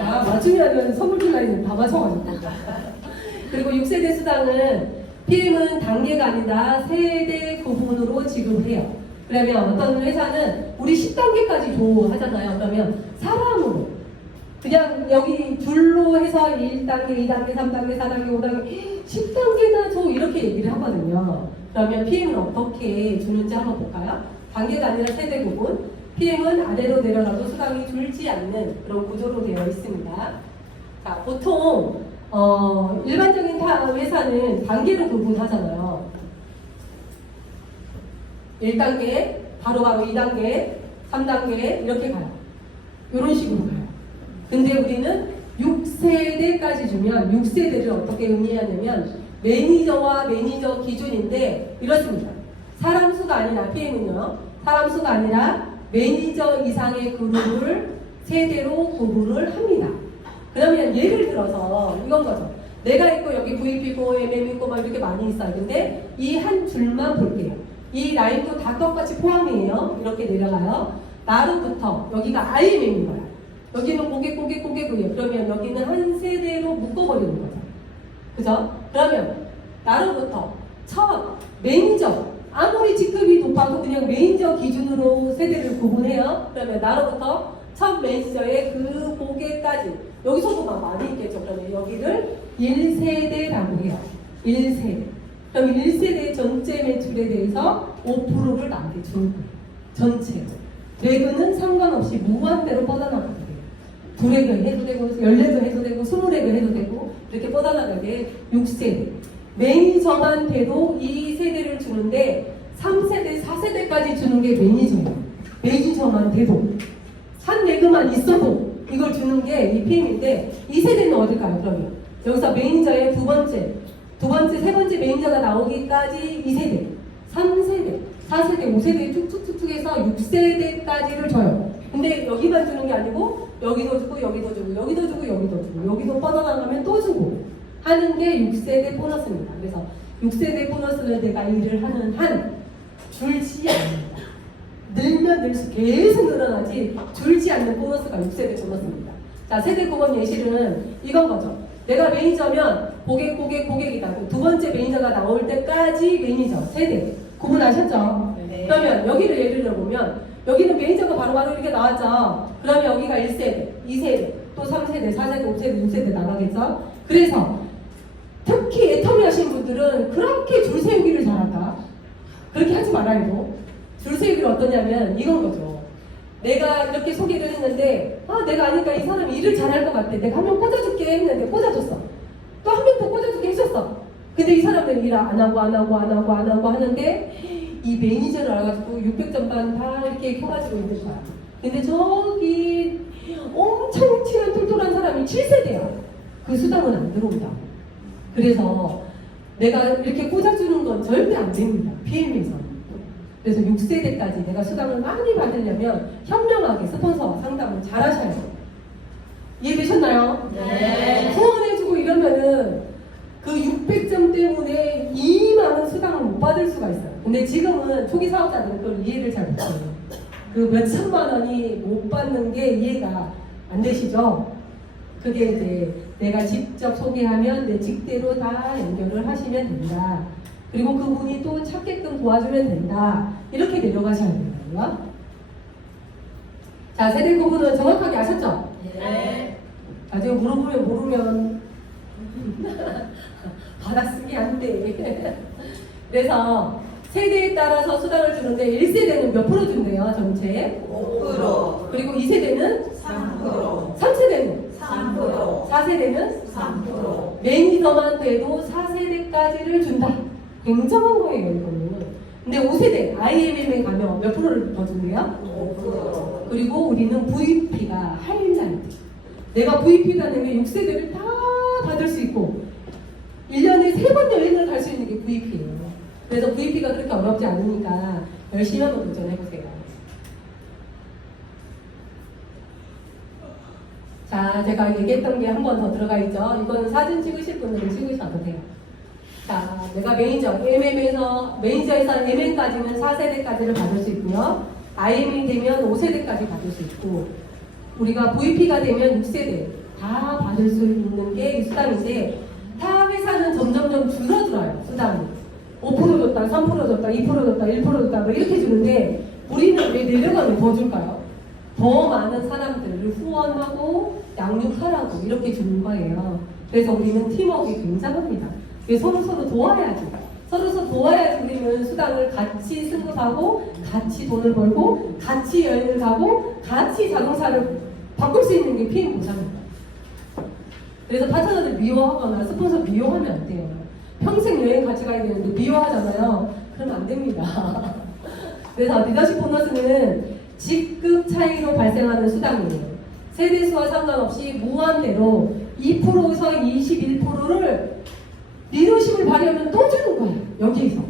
아, 맞추면 선물 준다니 다 맞춰가지고. 그리고 6세대 수당은 PM은 단계가 아니다 세대 구분으로 지급해요. 그러면 어떤 회사는 우리 10단계까지 하잖아요. 그러면 사람으로 그냥 여기 줄로 해서 1단계, 2단계, 3단계, 4단계, 5단계, 10단계나 줘 이렇게 얘기를 하거든요. 그러면 PM은 어떻게 주는지 한번 볼까요? 단계가 아니라 세대 구분. PM은 아래로 내려가도 수당이 줄지 않는 그런 구조로 되어 있습니다. 자, 보통 일반적인 회사는 단계로 구분하잖아요. 1단계, 바로바로 2단계, 3단계 이렇게 가요. 이런 식으로 가요. 근데 우리는 6세대까지 주면 6세대를 어떻게 의미하냐면 매니저와 매니저 기준인데 이렇습니다. 사람 수가 아니라 PM은요. 사람 수가 아니라 매니저 이상의 그룹을 세대로 구분을 합니다. 그러면 예를 들어서 이건 거죠. 내가 있고 여기 VP 있고 MM 있고 막 이렇게 많이 있어요. 근데 이 한 줄만 볼게요. 이 라인도 다 똑같이 포함이에요. 이렇게 내려가요. 나로부터 여기가 IMM인 거야. 여기는 고객이에요. 그러면 여기는 한 세대로 묶어버리는 거죠. 그죠? 그러면 나로부터 첫 매니저 아무리 직급이 높아도 그냥 매니저 기준으로 세대를 구분해요. 그러면 나로부터 첫 매니저의 그 고객까지 여기서도 막 많이 있겠죠. 그러면 여기를 1세대라고 해요. 1세대. 그럼 1세대 전체 매출에 대해서 5%를 나한테 주는 거예요. 전체로. 레그는 상관없이 무한대로 뻗어나가게 돼요. 2레그 해도 되고 10레그 해도 되고 20레그 해도 되고 이렇게 뻗어나가게 6세대. 매니저만 돼도 이 세대를 주는데 3세대, 4세대까지 주는 게 매니저예요. 매니저만 돼도 한 레그만 있어도 이걸 주는 게 이 PM인데 이 세대는 어딜까요? 그러면 여기서 매니저의 두 번째, 세 번째 매니저가 나오기까지 2세대, 3세대, 4세대, 5세대 쭉쭉쭉쭉 해서 6세대까지를 줘요. 근데 여기만 주는 게 아니고 여기도 주고 여기도 주고 여기도 주고 여기도 주고 여기도 뻗어나가면 또 주고 하는 게 6세대 보너스입니다. 그래서 6세대 보너스를 내가 일을 하는 한 줄지 않습니다. 늘면 늘수록 계속 늘어나지 줄지 않는 보너스가 6세대 보너스입니다. 자, 세대 구분 예시는 이건 거죠. 내가 매니저면 고객이다. 두 번째 매니저가 나올 때까지 매니저 세대 구분하셨죠? 네. 그러면 여기를 예를 들어보면 여기는 매니저가 바로바로 이렇게 나왔죠. 그러면 여기가 1세대, 2세대, 또 3세대, 4세대, 5세대, 6세대 나가겠죠? 그래서 특히 애터미 하시는 분들은 그렇게 줄 세우기를 잘한다. 그렇게 하지 말아요. 줄 세우기를 어떠냐면 이건 거죠. 내가 이렇게 소개를 했는데 내가 아니까 이 사람이 일을 잘할 것 같아. 내가 한 명 꽂아줄게 했는데 꽂아줬어. 또 한 명 더 꽂아줄게 했었어. 근데 이 사람들은 일 안 하고 하는데 이 매니저를 알아가지고 600점 반 다 이렇게 켜가지고 있는 거야. 근데 저기 엄청 친한 똘똘한 사람이 7세대야. 그 수당은 안 들어온다. 그래서 내가 이렇게 꽂아주는 건 절대 안 됩니다. PM에서는. 그래서 6세대까지 내가 수당을 많이 받으려면 현명하게 스폰서와 상담을 잘 하셔야 돼요. 이해되셨나요? 네. 후원해주고 이러면은 그 600점 때문에 이 많은 수당을 못 받을 수가 있어요. 근데 지금은 초기 사업자들은 그걸 이해를 잘 못해요. 그 몇천만 원이 못 받는 게 이해가 안 되시죠? 그게 이제 내가 직접 소개하면 내 직대로 다 연결을 하시면 된다. 그리고 그분이 또 찾게끔 도와주면 된다. 이렇게 내려가셔야 된다고요. 자, 세대 구분은 정확하게 아셨죠? 네. 나중에 물어보면 모르면 받아쓰기 안 돼. 그래서 세대에 따라서 수당을 주는데 1세대는 몇 프로 준대요, 전체? 5%. 그리고 2세대는 3%. 3세대는 3%. 4세대는 3%. 매니저만 돼도 4세대까지를 준다. 굉장한 거예요, 이거는. 근데 5세대 IMM에 가면 몇 프로를 더 준대요? 5%. 그리고 우리는 VP가 하이라이트. 내가 VP가 되면 6세대를 다 받을 수 있고 1년에 3번 여행을 갈 수 있는 게 VP예요. 그래서 VP가 그렇게 어렵지 않으니까 열심히 한번 도전해보세요. 자, 제가 얘기했던 게 한 번 더 들어가 있죠. 이거는 사진 찍으실 분들은 찍으셔도 돼요. 자, 내가 매니저, 매니저에서 MM까지는 4세대까지를 받을 수 있고요. IM이 되면 5세대까지 받을 수 있고, 우리가 VP가 되면 6세대 다 받을 수 있는 게 이 수당인데, 타 회사는 점점점 줄어들어요, 수당이. 5% 줬다, 3% 줬다, 2% 줬다, 1% 줬다, 뭐 이렇게 주는데, 우리는 왜 내려가면 더 줄까요? 더 많은 사람들을 후원하고 양육하라고 이렇게 주는 거예요. 그래서 우리는 팀워크가 굉장합니다. 서로 도와야지. 서로 도와야지 우리는 수당을 같이 승급하고 같이 돈을 벌고 같이 여행을 가고 같이 자동차를 바꿀 수 있는 게 PM 보상입니다. 그래서 파트너들 미워하거나 스폰서 미워하면 안 돼요. 평생 여행 같이 가야 되는데 미워하잖아요. 그러면 안 됩니다. 그래서 리더십 보너스는 직급 차이로 발생하는 수당이에요. 세대수와 상관없이 무한대로 2%에서 21%를 리더십을 발휘하면 또 주는 거예요. 여기에서.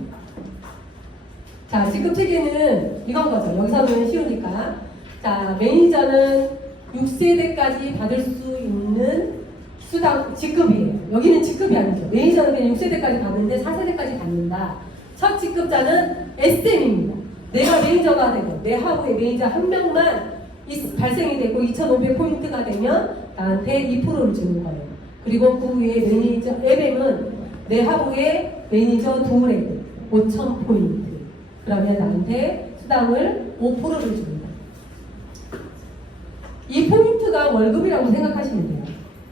자, 직급 체계는 이건 거죠. 여기서는 쉬우니까. 자, 매니저는 6세대까지 받을 수 있는 수당, 직급이에요. 여기는 직급이 아니죠. 매니저는 그냥 6세대까지 받는데 4세대까지 받는다. 첫 직급자는 SM입니다. 내가 매니저가 되고 내 하부에 매니저 한 명만 발생이 되고 2,500포인트가 되면 나한테 2%를 주는 거예요. 그리고 그 위에 매니저 MM은 내 하부에 매니저 둘에 5,000포인트. 그러면 나한테 수당을 5%를 줍니다. 이 포인트가 월급이라고 생각하시면 돼요.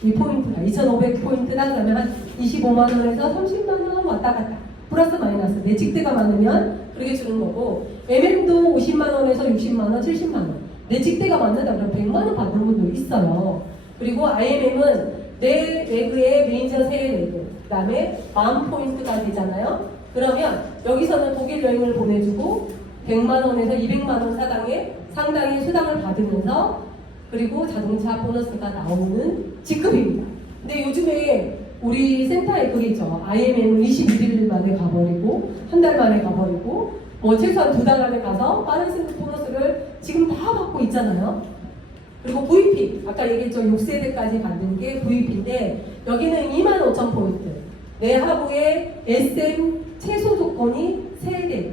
이 포인트가 2,500포인트다 그러면 한 25만원에서 30만원 왔다 갔다. 플러스 마이너스 내 직대가 많으면 그렇게 주는 거고, MM도 50만원에서 60만원, 70만원. 내 직대가 맞는다 그러면 100만원 받는 분도 있어요. 그리고 IMM은 내 레그에 매니저 3레그, 그 다음에 10,000포인트가 되잖아요. 그러면 여기서는 독일 여행을 보내주고 100만원에서 200만원 상당의 수당을 받으면서 그리고 자동차 보너스가 나오는 직급입니다. 근데 요즘에 우리 센터에 그게 있죠. IMM은 21일 만에 가버리고 한 달 만에 가버리고 뭐 최소한 2달 안에 가서 빠른 승급 보너스를 지금 다 받고 있잖아요. 그리고 VP, 아까 얘기했죠. 6세대까지 받는 게 VP인데 여기는 25,000포인트. 내 하부에 SM 최소 조건이 3개.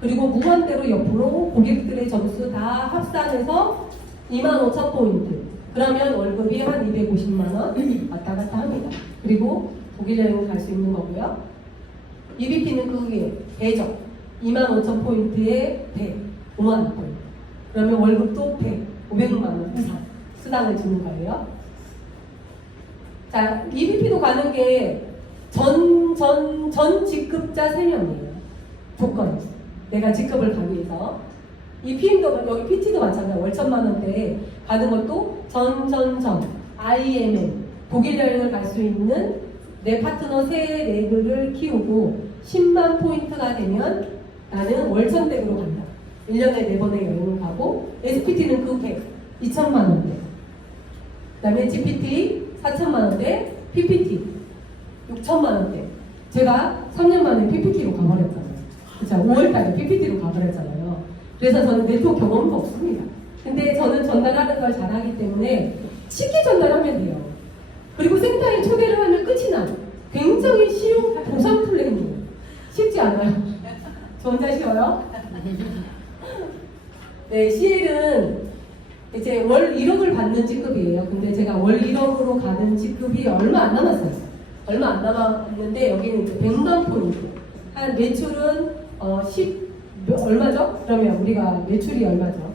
그리고 무한대로 옆으로 고객들의 점수 다 합산해서 25,000포인트. 그러면 월급이 한 250만원 왔다 갔다 합니다. 그리고 독일 여행을 갈 수 있는 거고요. EBP는 그 위에 배정. 25,000포인트에 100, 5만원 포인트. 그러면 월급도 100, 500만원 이상 수당을 주는 거예요. 자, EBP도 가는 게 전 직급자 3명이에요. 조건이. 내가 직급을 가기 위해서. 이 PM도, 여기 PT도 마찬가지야. 월 1,000만 원대에 가는 것도 IMM. 독일 여행을 갈 수 있는 내 파트너 3를 키우고 10만 포인트가 되면 나는 월 1,100으로 간다. 1년에 4번의 여행을 가고, SPT는 그 100, 2,000만 원대. 그 다음에 GPT 4,000만 원대, PPT 6,000만 원대. 제가 3년 만에 PPT로 가버렸잖아요. 그쵸? 5월달에 PPT로 가버렸잖아요. 그래서 저는 네트워크 경험도 없습니다. 근데 저는 전달하는 걸 잘하기 때문에 쉽게 전달하면 돼요. 그리고 센터에 초대를 하면 끝이 나. 굉장히 쉬운 보상 플랜이에요. 쉽지 않아요. 저 혼자 쉬워요? 네, CL은 이제 월 1억을 받는 직급이에요. 근데 제가 월 1억으로 가는 직급이 얼마 안 남았어요. 얼마 안 남았는데 여기는 이제 100만 포인트. 한 매출은 10 얼마죠? 그러면 우리가 매출이 얼마죠?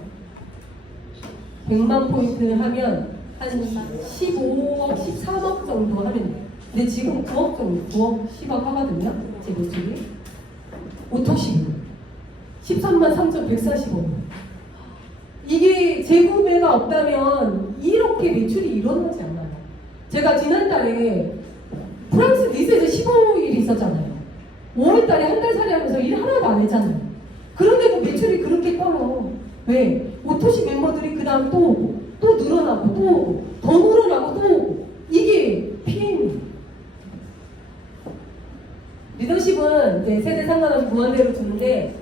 100만 포인트 하면 한 15억, 13억 정도 하면 돼요. 근데 지금 9억 정도, 9억, 10억 하거든요. 제 매출이. 오토시 13만 3,145원. 이게 재구매가 없다면 이렇게 매출이 일어나지 않아요. 제가 지난달에 프랑스 니스에서 15일 있었잖아요. 5월달에 한 달 살이 하면서 일 하나도 안 했잖아요. 그런데도 매출이 그렇게 떠요. 왜? 오토시 멤버들이 그 다음 또 오고, 또 늘어나고, 또 오고, 더 늘어나고, 또 오고. 이게 PM이에요. 리더십은 이제 세대 상관없이 무한대로 주는데,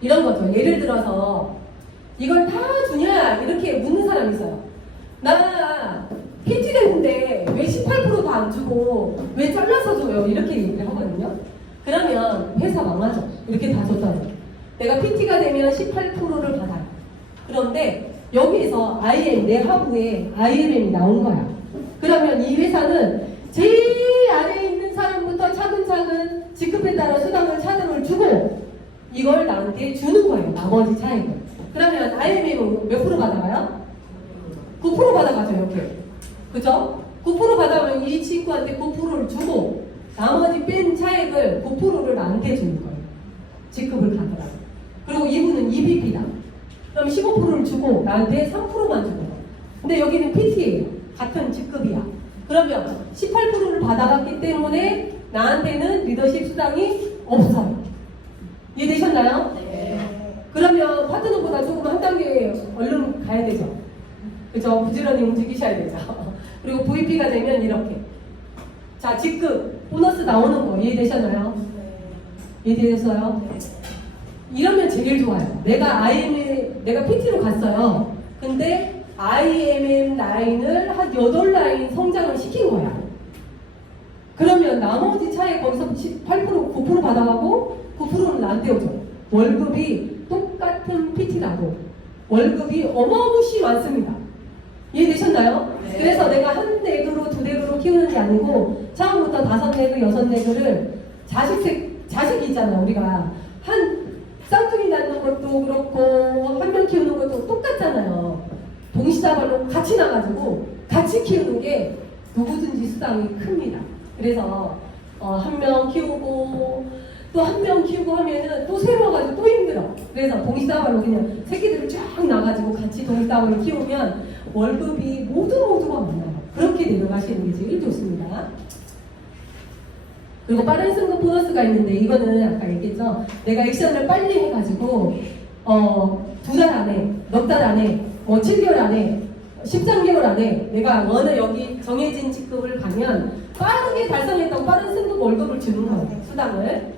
이런 거죠. 예를 들어서, 이걸 다 주냐? 이렇게 묻는 사람이 있어요. 나 PT 됐는데 왜 18%도 안 주고, 왜 잘라서 줘요? 이렇게 얘기를 하거든요. 그러면 회사 망하죠. 이렇게 다 줬다고. 내가 PT가 되면 18%를 받아요. 그런데 여기에서 내 하부에 IMM이 나온 거야. 그러면 이 회사는 제일 아래에 있는 사람부터 차근차근 직급에 따라 수당을 차등을 주고 이걸 나한테 주는 거예요. 나머지 차익을. 그러면 IMM은 몇 프로 받아가요? 9% 받아가죠. 이렇게. 그죠? 9% 받아가면 이 친구한테 9%를 주고 나머지 뺀 차액을 9%를 나한테 주는 거예요. 직급을 가더라고요. 그리고 이분은 EVP다. 그럼 15%를 주고 나한테 3%만 주는 거예요. 근데 여기는 PT예요. 같은 직급이야. 그러면 18%를 받아갔기 때문에 나한테는 리더십 수당이 없어요. 이해되셨나요? 네. 그러면 파트너보다 조금 한 단계 얼른 가야 되죠. 그죠? 부지런히 움직이셔야 되죠. 그리고 VP가 되면 이렇게. 자, 직급, 보너스 나오는 거 이해되셨나요? 이해되셨어요? 이러면 제일 좋아요. 내가 PT로 갔어요. 근데 IMM 라인을 한 8라인 성장을 시킨 거야. 그러면 나머지 차에 거기서 8%, 9% 받아가고 9%는 나한테 오죠. 월급이 똑같은 PT라도 월급이 어마무시 많습니다. 이해되셨나요? 네. 그래서 내가 한 댁으로 두 댁으로 키우는 게 아니고 처음부터 5댁을 6댁을 자식이 있잖아. 우리가 한 쌍둥이 낳는 것도 그렇고 한 명 키우는 것도 똑같잖아요. 동시다발로 같이 나가지고 같이 키우는 게 누구든지 수당이 큽니다. 그래서 한 명 키우고 또 한 명 키우고 하면은 또 새로 와가지고 또 힘들어. 그래서 동시다발로 그냥 새끼들을 쫙 나가지고 같이 동시다발로 키우면 월급이 모두가 많아요. 그렇게 내려가시는 게 제일 좋습니다. 그리고 빠른 승급 보너스가 있는데 이거는 아까 얘기했죠. 내가 액션을 빨리 해가지고 2달 안에, 넉 달 안에, 7개월 안에, 13개월 안에 내가 원래 여기 정해진 직급을 가면 빠르게 달성했다고 빠른 승급 월급을 주는 거예요. 수당을.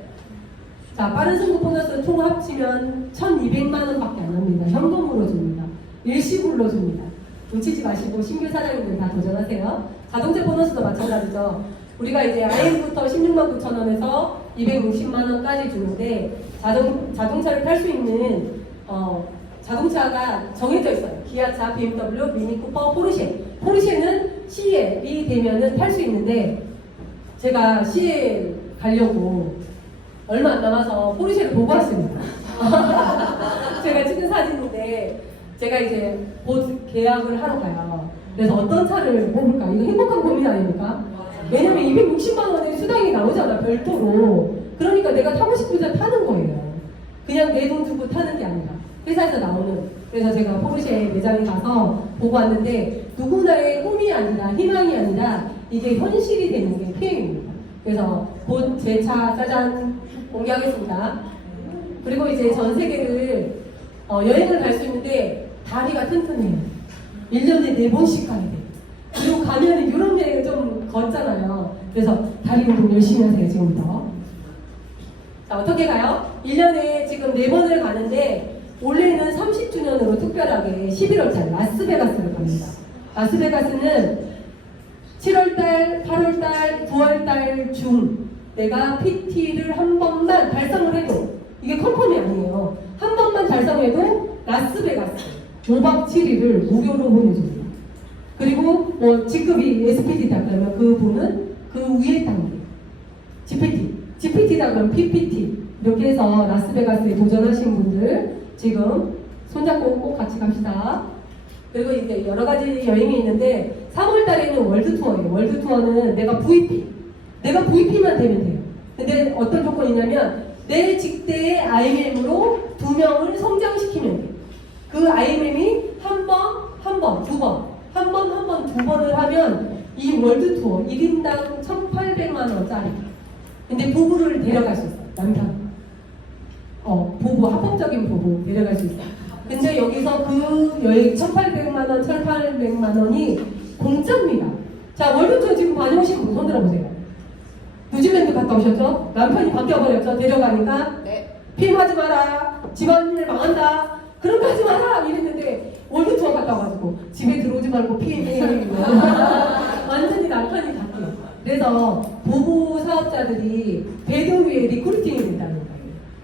자, 빠른 승급 보너스 총 합치면 1,200만 원밖에 안 합니다. 현금으로 줍니다. 일시불로 줍니다. 놓치지 마시고 신규 사장님들 다 도전하세요. 자동차 보너스도 마찬가지죠. 우리가 이제 IM부터 16만 9천 원에서 260만 원까지 주는데 자동차를 탈 수 있는 자동차가 정해져 있어요. 기아차, BMW, 미니 쿠퍼, 포르쉐. 포르쉐는 CL이 되면은 탈 수 있는데 제가 CL 가려고 얼마 안 남아서 포르쉐를 보고 왔습니다. 제가 찍은 사진인데 제가 이제 곧 계약을 하러 가요. 그래서 어떤 차를 뽑을까? 이거 행복한 고민 아닙니까? 왜냐면 260만 원의 수당이 나오잖아, 별도로. 그러니까 내가 타고 싶으면 타는 거예요. 그냥 내 돈 주고 타는 게 아니라 회사에서 나오는. 그래서 제가 포르쉐 매장에 가서 보고 왔는데 누구나의 꿈이 아니라 희망이 아니라 이게 현실이 되는 게 PM입니다. 그래서 곧 제 차 짜잔 공개하겠습니다. 그리고 이제 전 세계를 여행을 갈 수 있는데 다리가 튼튼해요. 1년에 4번씩 가야 돼. 그리고 가면은 유럽 여행을 좀 걷잖아요. 그래서 다리 운동 열심히 하세요, 지금부터. 자, 어떻게 가요? 1년에 지금 4번을 가는데 올해는 30주년으로 특별하게 11월달 라스베가스를 갑니다. 라스베가스는 7월달, 8월달, 9월달 중 내가 PT를 한 번만 달성을 해도 이게 컨펌이 아니에요. 한 번만 달성해도 라스베가스 5박 7일을 무료로 보내줍니다. 그리고 뭐 직급이 SPT다 그러면 그 분은 그 위에 단계 GPT다 그러면 PPT 이렇게 해서 라스베가스에 도전하신 분들 지금 손잡고 꼭 같이 갑시다. 그리고 이제 여러 가지 여행이 있는데 3월 달에는 월드 투어예요. 월드 투어는 내가 VP만 되면 돼요. 근데 어떤 조건이냐면 내 직대의 IMM으로 2명을 성장시키면 돼요. 그 IMM이 한 번, 두 번을 하면 이 월드 투어 1인당 1,800만 원짜리. 근데 부부를 데려갈 수 있어요. 남편. 부부, 합법적인 부부 데려갈 수 있어요. 근데 여기서 그 여행 1,800만 원, 1,800만 원이 공짜입니다. 자, 월드 투어 지금 다녀오신 분 손 들어보세요. 뉴질랜드 갔다 오셨죠? 남편이 바뀌어버렸죠? 데려가니까. 네. 피임하지 마라. 집안일 망한다. 그런 거 하지 마라. 이랬는데 월드 투어 갔다 와가지고 집에 들어오지 말고 피임해. 완전히 남편이 바뀌어요. 그래서 부부 사업자들이 배도 위에 리크루팅이 된다는 거예요.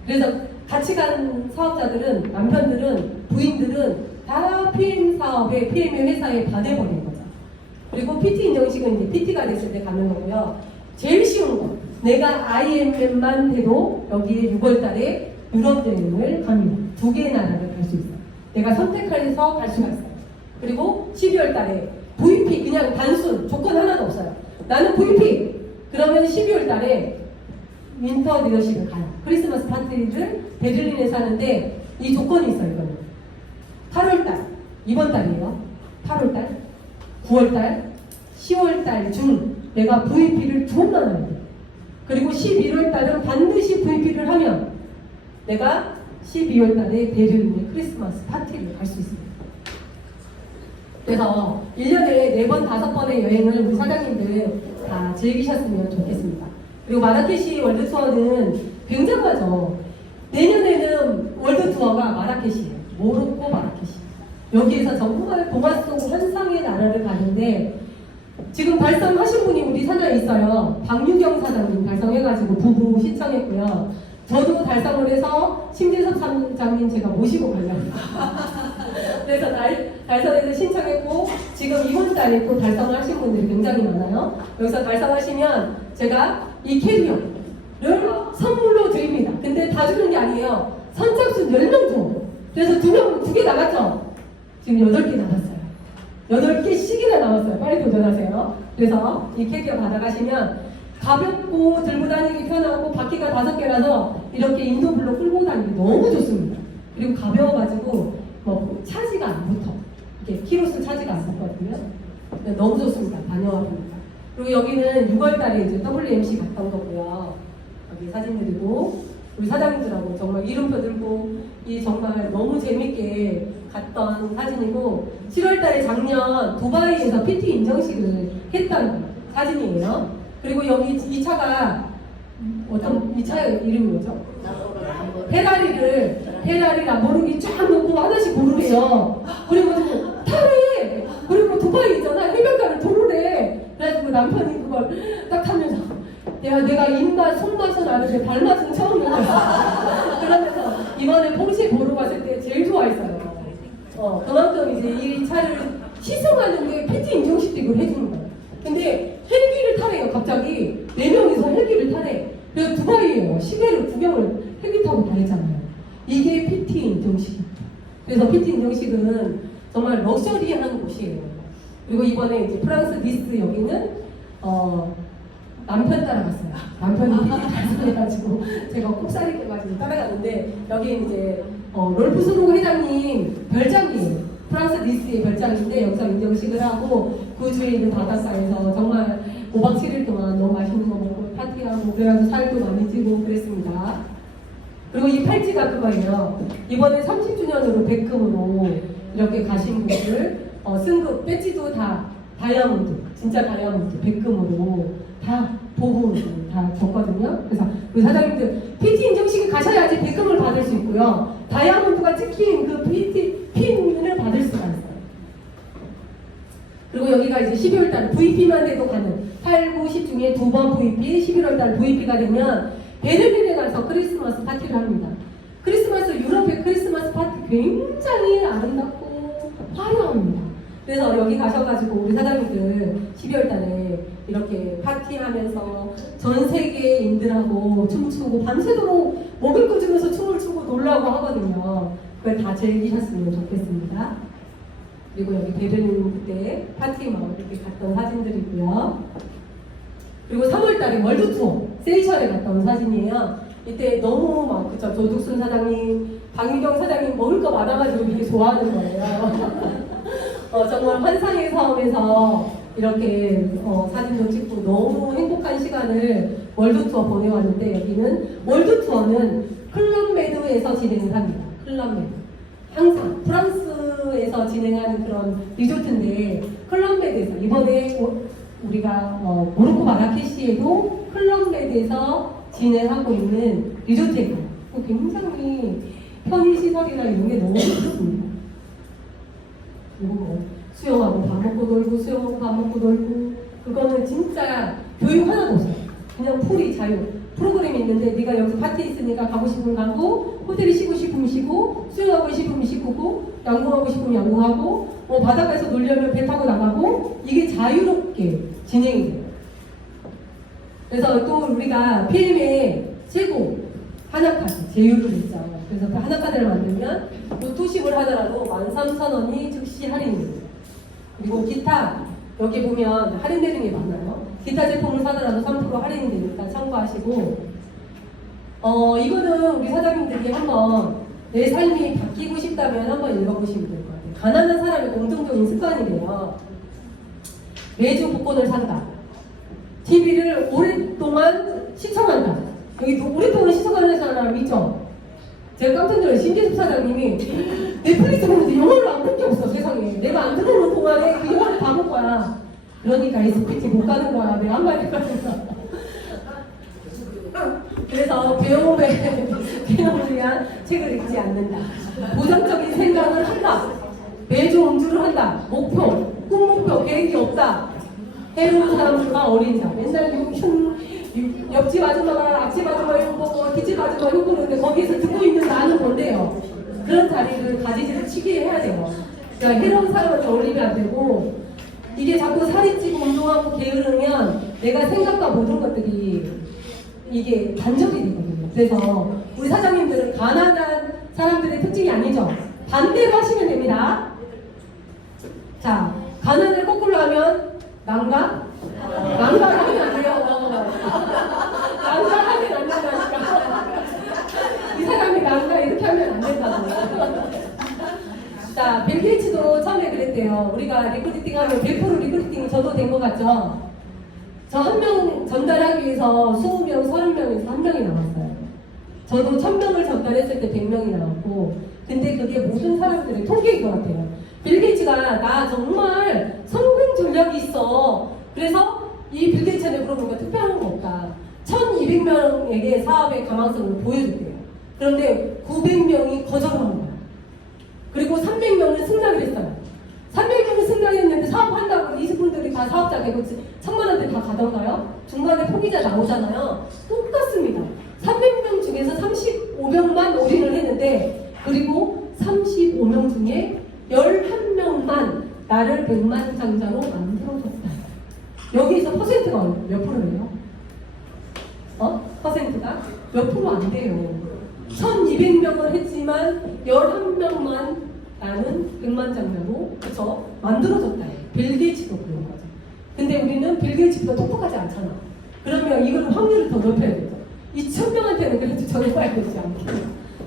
그래서 같이 간 사업자들은, 남편들은, 부인들은 다 PM 사업에, PM 회사에 반해버린 거죠. 그리고 PT 인정식은 이제 PT가 됐을 때 가는 거고요. 제일 쉬운 거. 내가 IMM만 해도 여기에 6월 달에 유럽 여행을 갑니다. 2개의 나라를 갈 수 있어요. 내가 선택해서 갈 수가 있어요. 그리고 12월 달에 VP, 그냥 단순, 조건 하나도 없어요. 나는 VP! 그러면 12월 달에 윈터 리더십을 가요. 크리스마스 파티를 베를린에서 하는데 이 조건이 있어요, 이거는. 8월달, 이번 달이에요. 8월달, 9월달, 10월달 중 내가 VP를 2번만 하면 돼요. 그리고 11월달은 반드시 VP를 하면 내가 12월달에 베를린의 크리스마스 파티를 갈 수 있습니다. 그래서 1년에 4번, 5번의 여행을 우리 사장님들 다 즐기셨으면 좋겠습니다. 그리고 마라케시 월드 투어는 굉장하죠. 내년에는 월드 투어가 마라케시예요. 모로코 마라케시. 여기에서 정말 동화 속 환상의 나라를 가는데 지금 달성하신 분이 우리 산하에 있어요. 박유경 사장님 달성해가지고 부부 신청했고요. 저도 달성을 해서 심진섭 사장님 제가 모시고 가려고. 그래서 달성해서 신청했고 지금 이번 달에 또 달성을 하신 분들이 굉장히 많아요. 여기서 달성하시면 제가 이 캐리어를 선물로 드립니다. 근데 다 주는 게 아니에요. 선착순 10명 줘. 그래서 2개 나갔죠? 지금 8개 남았어요. 8개씩이나 남았어요. 빨리 도전하세요. 그래서 이 캐리어 받아가시면 가볍고 들고 다니기 편하고 바퀴가 5개라서 이렇게 인도블록 끌고 다니기 너무 좋습니다. 그리고 가벼워가지고 뭐 차지가 안 붙어. 이렇게 키로수 차지가 안 붙거든요. 너무 좋습니다. 다녀와 보니까. 그리고 여기는 6월달에 이제 WMC 갔던 거고요. 여기 사진들이고 우리 사장님들하고 정말 이름표 들고 이 정말 너무 재밌게 갔던 사진이고 7월달에 작년 두바이에서 PT 인정식을 했던 사진이에요. 그리고 여기 이 차가 이 차의 이름이 뭐죠? 페라리 람보르기 쫙 놓고 하나씩 고르래요. 그래가지고 타래. 그리고 두바이잖아. 해변가를 도르래. 그래가지고 남편이 그걸 딱 타면서 내가 입맛, 손맛은 아는데 발맛은 처음 먹었어. 그러면서 이번에 퐁시 보러 갔을 때 제일 좋아했어요. 그만큼 이제 이 차를 시승하는 게 PT 인정식도 이걸 해주는 거예요. 근데 헬기를 타래요. 갑자기 4명이서 헬기를 타래. 그래서 두바이에요. 시내를 구경을 헬기 타고 다녔잖아요. 이게 PT 인정식입니다. 그래서 PT 인정식은 정말 럭셔리한 곳이에요. 그리고 이번에 이제 프랑스 니스 여기는 남편 따라갔어요. 남편이 PD 달성해가지고 제가 꼽사리 껴가지고 따라갔는데 여기 이제 롤프 스로고 회장님 별장이에요. 프랑스 니스의 별장인데 여기서 인정식을 하고 그 주에 있는 바닷가에서 정말 5박 7일 동안 너무 맛있는 거 먹고 파티하고 그래가지고 살도 많이 찌고 그랬습니다. 그리고 이 팔찌가 그거예요. 이번에 30주년으로 백금으로 이렇게 가신 분들 승급 배지도 다 다이아몬드, 진짜 다이아몬드 백금으로 다 보험으로 다 줬거든요. 그래서 우리 사장님들 PT 인정식에 가셔야지 백금을 받을 수 있고요. 다이아몬드가 찍힌 그 PT 핀을 받을 수가 있어요. 그리고 여기가 이제 12월달 VP만 돼도 가는 8, 9, 10 중에 2번 VP, 11월달 VP가 되면 베를린에 가서 크리스마스 파티를 합니다. 크리스마스, 유럽의 크리스마스 파티 굉장히 아름답고 화려합니다. 그래서 여기 가셔가지고 우리 사장님들 12월달에 이렇게 파티하면서 전 세계인들하고 춤추고 밤새도록 목을 끄주면서 춤을 추고 놀라고 하거든요. 그걸 다 즐기셨으면 좋겠습니다. 그리고 여기 베를린 그때 파티 막 이렇게 갔던 사진들이고요. 그리고 3월달에 월드 투어 세이셜에 갔다 온 사진이에요. 이때 너무 막 그쵸 조득순 사장님, 박미경 사장님 먹을 거 많아가지고 되게 좋아하는 거예요. 정말 환상의 섬에서 이렇게 사진도 찍고 너무 행복한 시간을 월드 투어 보내왔는데 여기는 월드 투어는 클럽메드에서 진행을 합니다. 클럽메드. 항상 프랑스에서 진행하는 그런 리조트인데 클럽메드에서 이번에 우리가 모로코 마라케시에도 클럽메드에서 진행하고 있는 리조트예요. 굉장히 편의시설이나 이런 게 너무 좋습니다. 그리고 뭐 수영하고 밥 먹고 놀고 수영하고 밥 먹고 놀고 그거는 진짜 교육 하나도 없어요. 그냥 풀이 자유. 프로그램이 있는데 네가 여기서 파티 있으니까 가고 싶으면 가고 호텔에 쉬고 싶으면 쉬고 수영하고 싶으면 쉬고 양궁하고 싶으면 양궁하고 바닷가에서 놀려면 배 타고 나가고 이게 자유롭게 진행이 돼요. 그래서 또 우리가 필름의 최고 하나카드 제휴를 했죠. 그래서 그 하나카드를 만들면 노트십을 하더라도 13,000원이 즉시 할인입니다. 그리고 기타 여기 보면 할인되는 게 많아요. 기타 제품을 사더라도 3% 할인이 되니까 참고하시고 이거는 우리 사장님들이 한번 내 삶이 바뀌고 싶다면 한번 읽어보시면 될 것 같아요. 가난한 사람의 공통적인 습관이래요. 매주 복권을 산다. TV를 오랫동안 시청한다. 여기 오랫동안 시청하는 사람 있죠? 제가 깜짝 놀라요. 신재섭 사장님이 넷플릭스 보는데 영화를 안 본 게 없어 세상에. 내가 안 들어오는 동안에 그 영화를 다 볼 거야. 그러니까 SPT 못 가는 거야. 내가 한마디 했거든요. 그래서 배움을 위한 책을 읽지 않는다. 부정적인 생각을 한다. 매주 음주를 한다. 목표, 꿈 목표, 계획이 없다. 해로운 사람들과 어린 자. 맨날 옆집 아줌마가 앞집 아줌마 흉보고 뒷집 아줌마 흉보는데 거기에서 듣고 있는 나는 뭔데요? 그런 자리를 가지지를 치게 해야 돼요. 그러니까 해로운 사람한테 어울리면 안 되고 이게 자꾸 살이 찌고 운동하고 게으르면 내가 생각과 모든 것들이 이게 단절이 되거든요. 그래서 우리 사장님들은 가난한 사람들의 특징이 아니죠. 반대로 하시면 됩니다. 자, 가난을 거꾸로 하면 난가? 난가를 하면 안 돼요. 난가 하면 안 된다니까. 이 사람이 난가 이렇게 하면 안 된다고. 자, 빌 게이츠도 처음에 그랬대요. 우리가 리크루팅 하면 100% 리크루팅이 저도 된 것 같죠? 저 한 명 전달하기 위해서 20명, 30명에서 한 명이 나왔어요. 저도 1000명을 전달했을 때 100명이 나왔고, 근데 그게 모든 사람들의 통계인 것 같아요. 빌 게이츠가 나 정말 성공 전략이 있어. 그래서 이 빌 게이츠한테 물어보니까 특별한 거 없다. 1200명에게 사업의 가망성을 보여줬대요. 그런데 900명이 거절한 거야. 그리고 300명은 승낙을 했어요. 300명은 승낙했는데 사업한다고 이분들이 다 사업자 되고 1000만원대 다 가던가요? 중간에 포기자 나오잖아요. 똑같습니다. 300명 중에서 35명만 올인을 했는데 그리고 35명 중에 11명만 나를 백만장자로 만들어줬다. 여기서 퍼센트가 몇 프로예요? 퍼센트가? 몇 프로 안 돼요. 1200명을 했지만 11명만 나는 백만장자로 그쵸? 만들어줬다. 빌 게이츠도 그런 거죠. 근데 우리는 빌 게이츠보다 똑똑하지 않잖아. 그러면 이걸 확률을 더 높여야 되죠. 2,000명한테는 그래도 전해봐야 되지 않겠죠.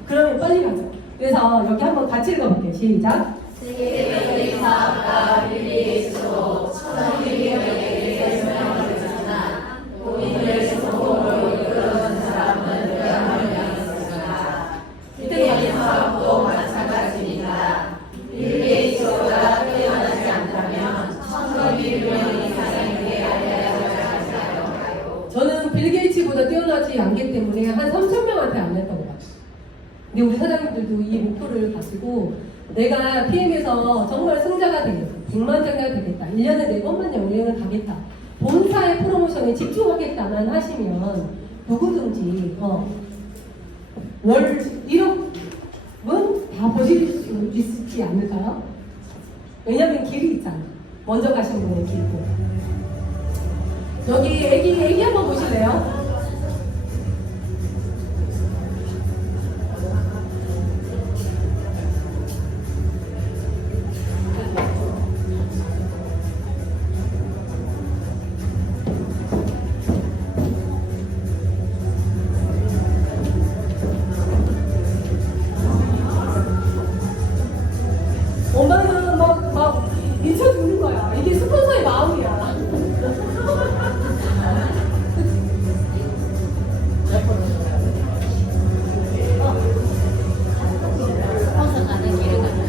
그러면 빨리 가죠. 그래서 여기 한번 같이 읽어볼게요. 시작. 세계적인 사업가 빌리에이츠도 천원일기에게 설명을 했으나 본인을 성공으로 이끌어준 사람은 몇몇 명이었습니다. 세계적인 사업도 마찬가지입니다. 빌리에이츠보다 뛰어나지 않다면 1,001명 이상에게 알려야 하지 않을까요? 저는 빌 게이츠보다 뛰어나지 않기 때문에 한 3,000명한테 알렸던 것 같아요. 근데 우리 사장님들도 이 목표를 가지고 내가 PM에서 정말 승자가 되겠다. 100만 장가 되겠다. 1년에 4번만 영예를 가겠다. 본사의 프로모션에 집중하겠다만 하시면 누구든지 월 1억은 다 버실 수 있지 않을까요? 왜냐면 길이 있잖아. 먼저 가신 분의 길고. 여기 애기 한번 보실래요? 엄마는 막 미쳐 죽는 거야. 이게 스폰서의 마음이야. 스폰서 가는 길을 가는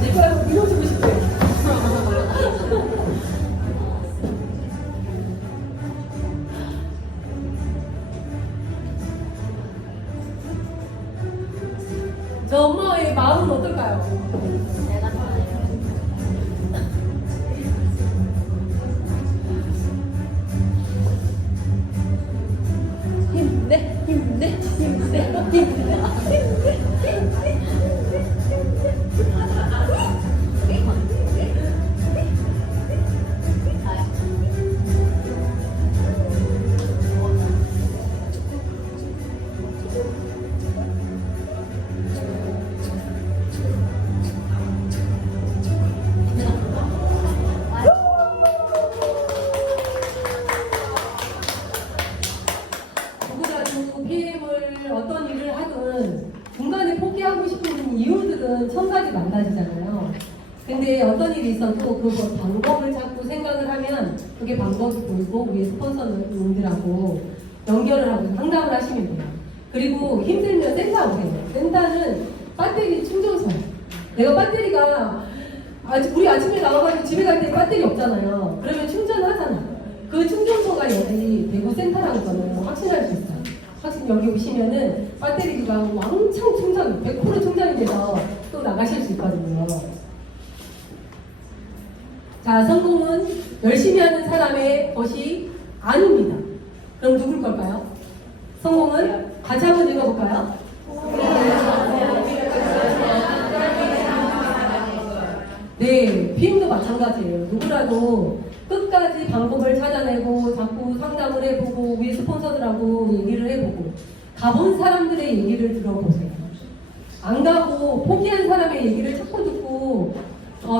내 거라고 밀어주고 싶대. 저 엄마의 마음은 어떨까요? 내가 힘내, 힘내, 힘내, 힘내. 누구라도 PM을 어떤 일을 하든 중간에 포기하고 싶은 이유들은 천 가지 만나지잖아요. 근데 어떤 일이 있어도 그 방법을 자꾸 생각을 하면 그게 방법이 보이고 우리 스폰서님들하고 연결을 하고 상담을 하시면 돼요. 그리고 힘들면 센터 오세요. 센터는 배터리 충전소예요. 내가 배터리가 우리 아침에 나와가지고 집에 갈 때 배터리 없잖아요. 그러면 충전하잖아. 그 충전소가 여기 대구 센터라는 거는 확신할 수 있어요. 확신 여기 오시면은 배터리가 왕창 충전, 100% 충전이 돼서 또 나가실 수 있거든요. 자, 성공은 열심히 하는 사람의 것이 아닙니다. 그럼 누굴 걸까요? 성공은 같이 한번 읽어볼까요? 네, PM도 마찬가지예요. 누구라도 끝까지 방법을 찾아내고 자꾸 상담을 해보고 위에 스폰서들하고 얘기를 해보고 가본 사람들의 얘기를 들어보세요. 안 가고 포기한 사람의 얘기를 자꾸 듣고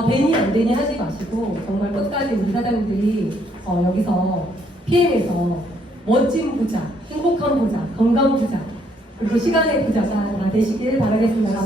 되니 안 되니 하지 마시고 정말 끝까지 우리 사장님들이 여기서 PM에서 멋진 부자, 행복한 부자, 건강 부자 그리고 시간의 부자가 다 되시길 바라겠습니다.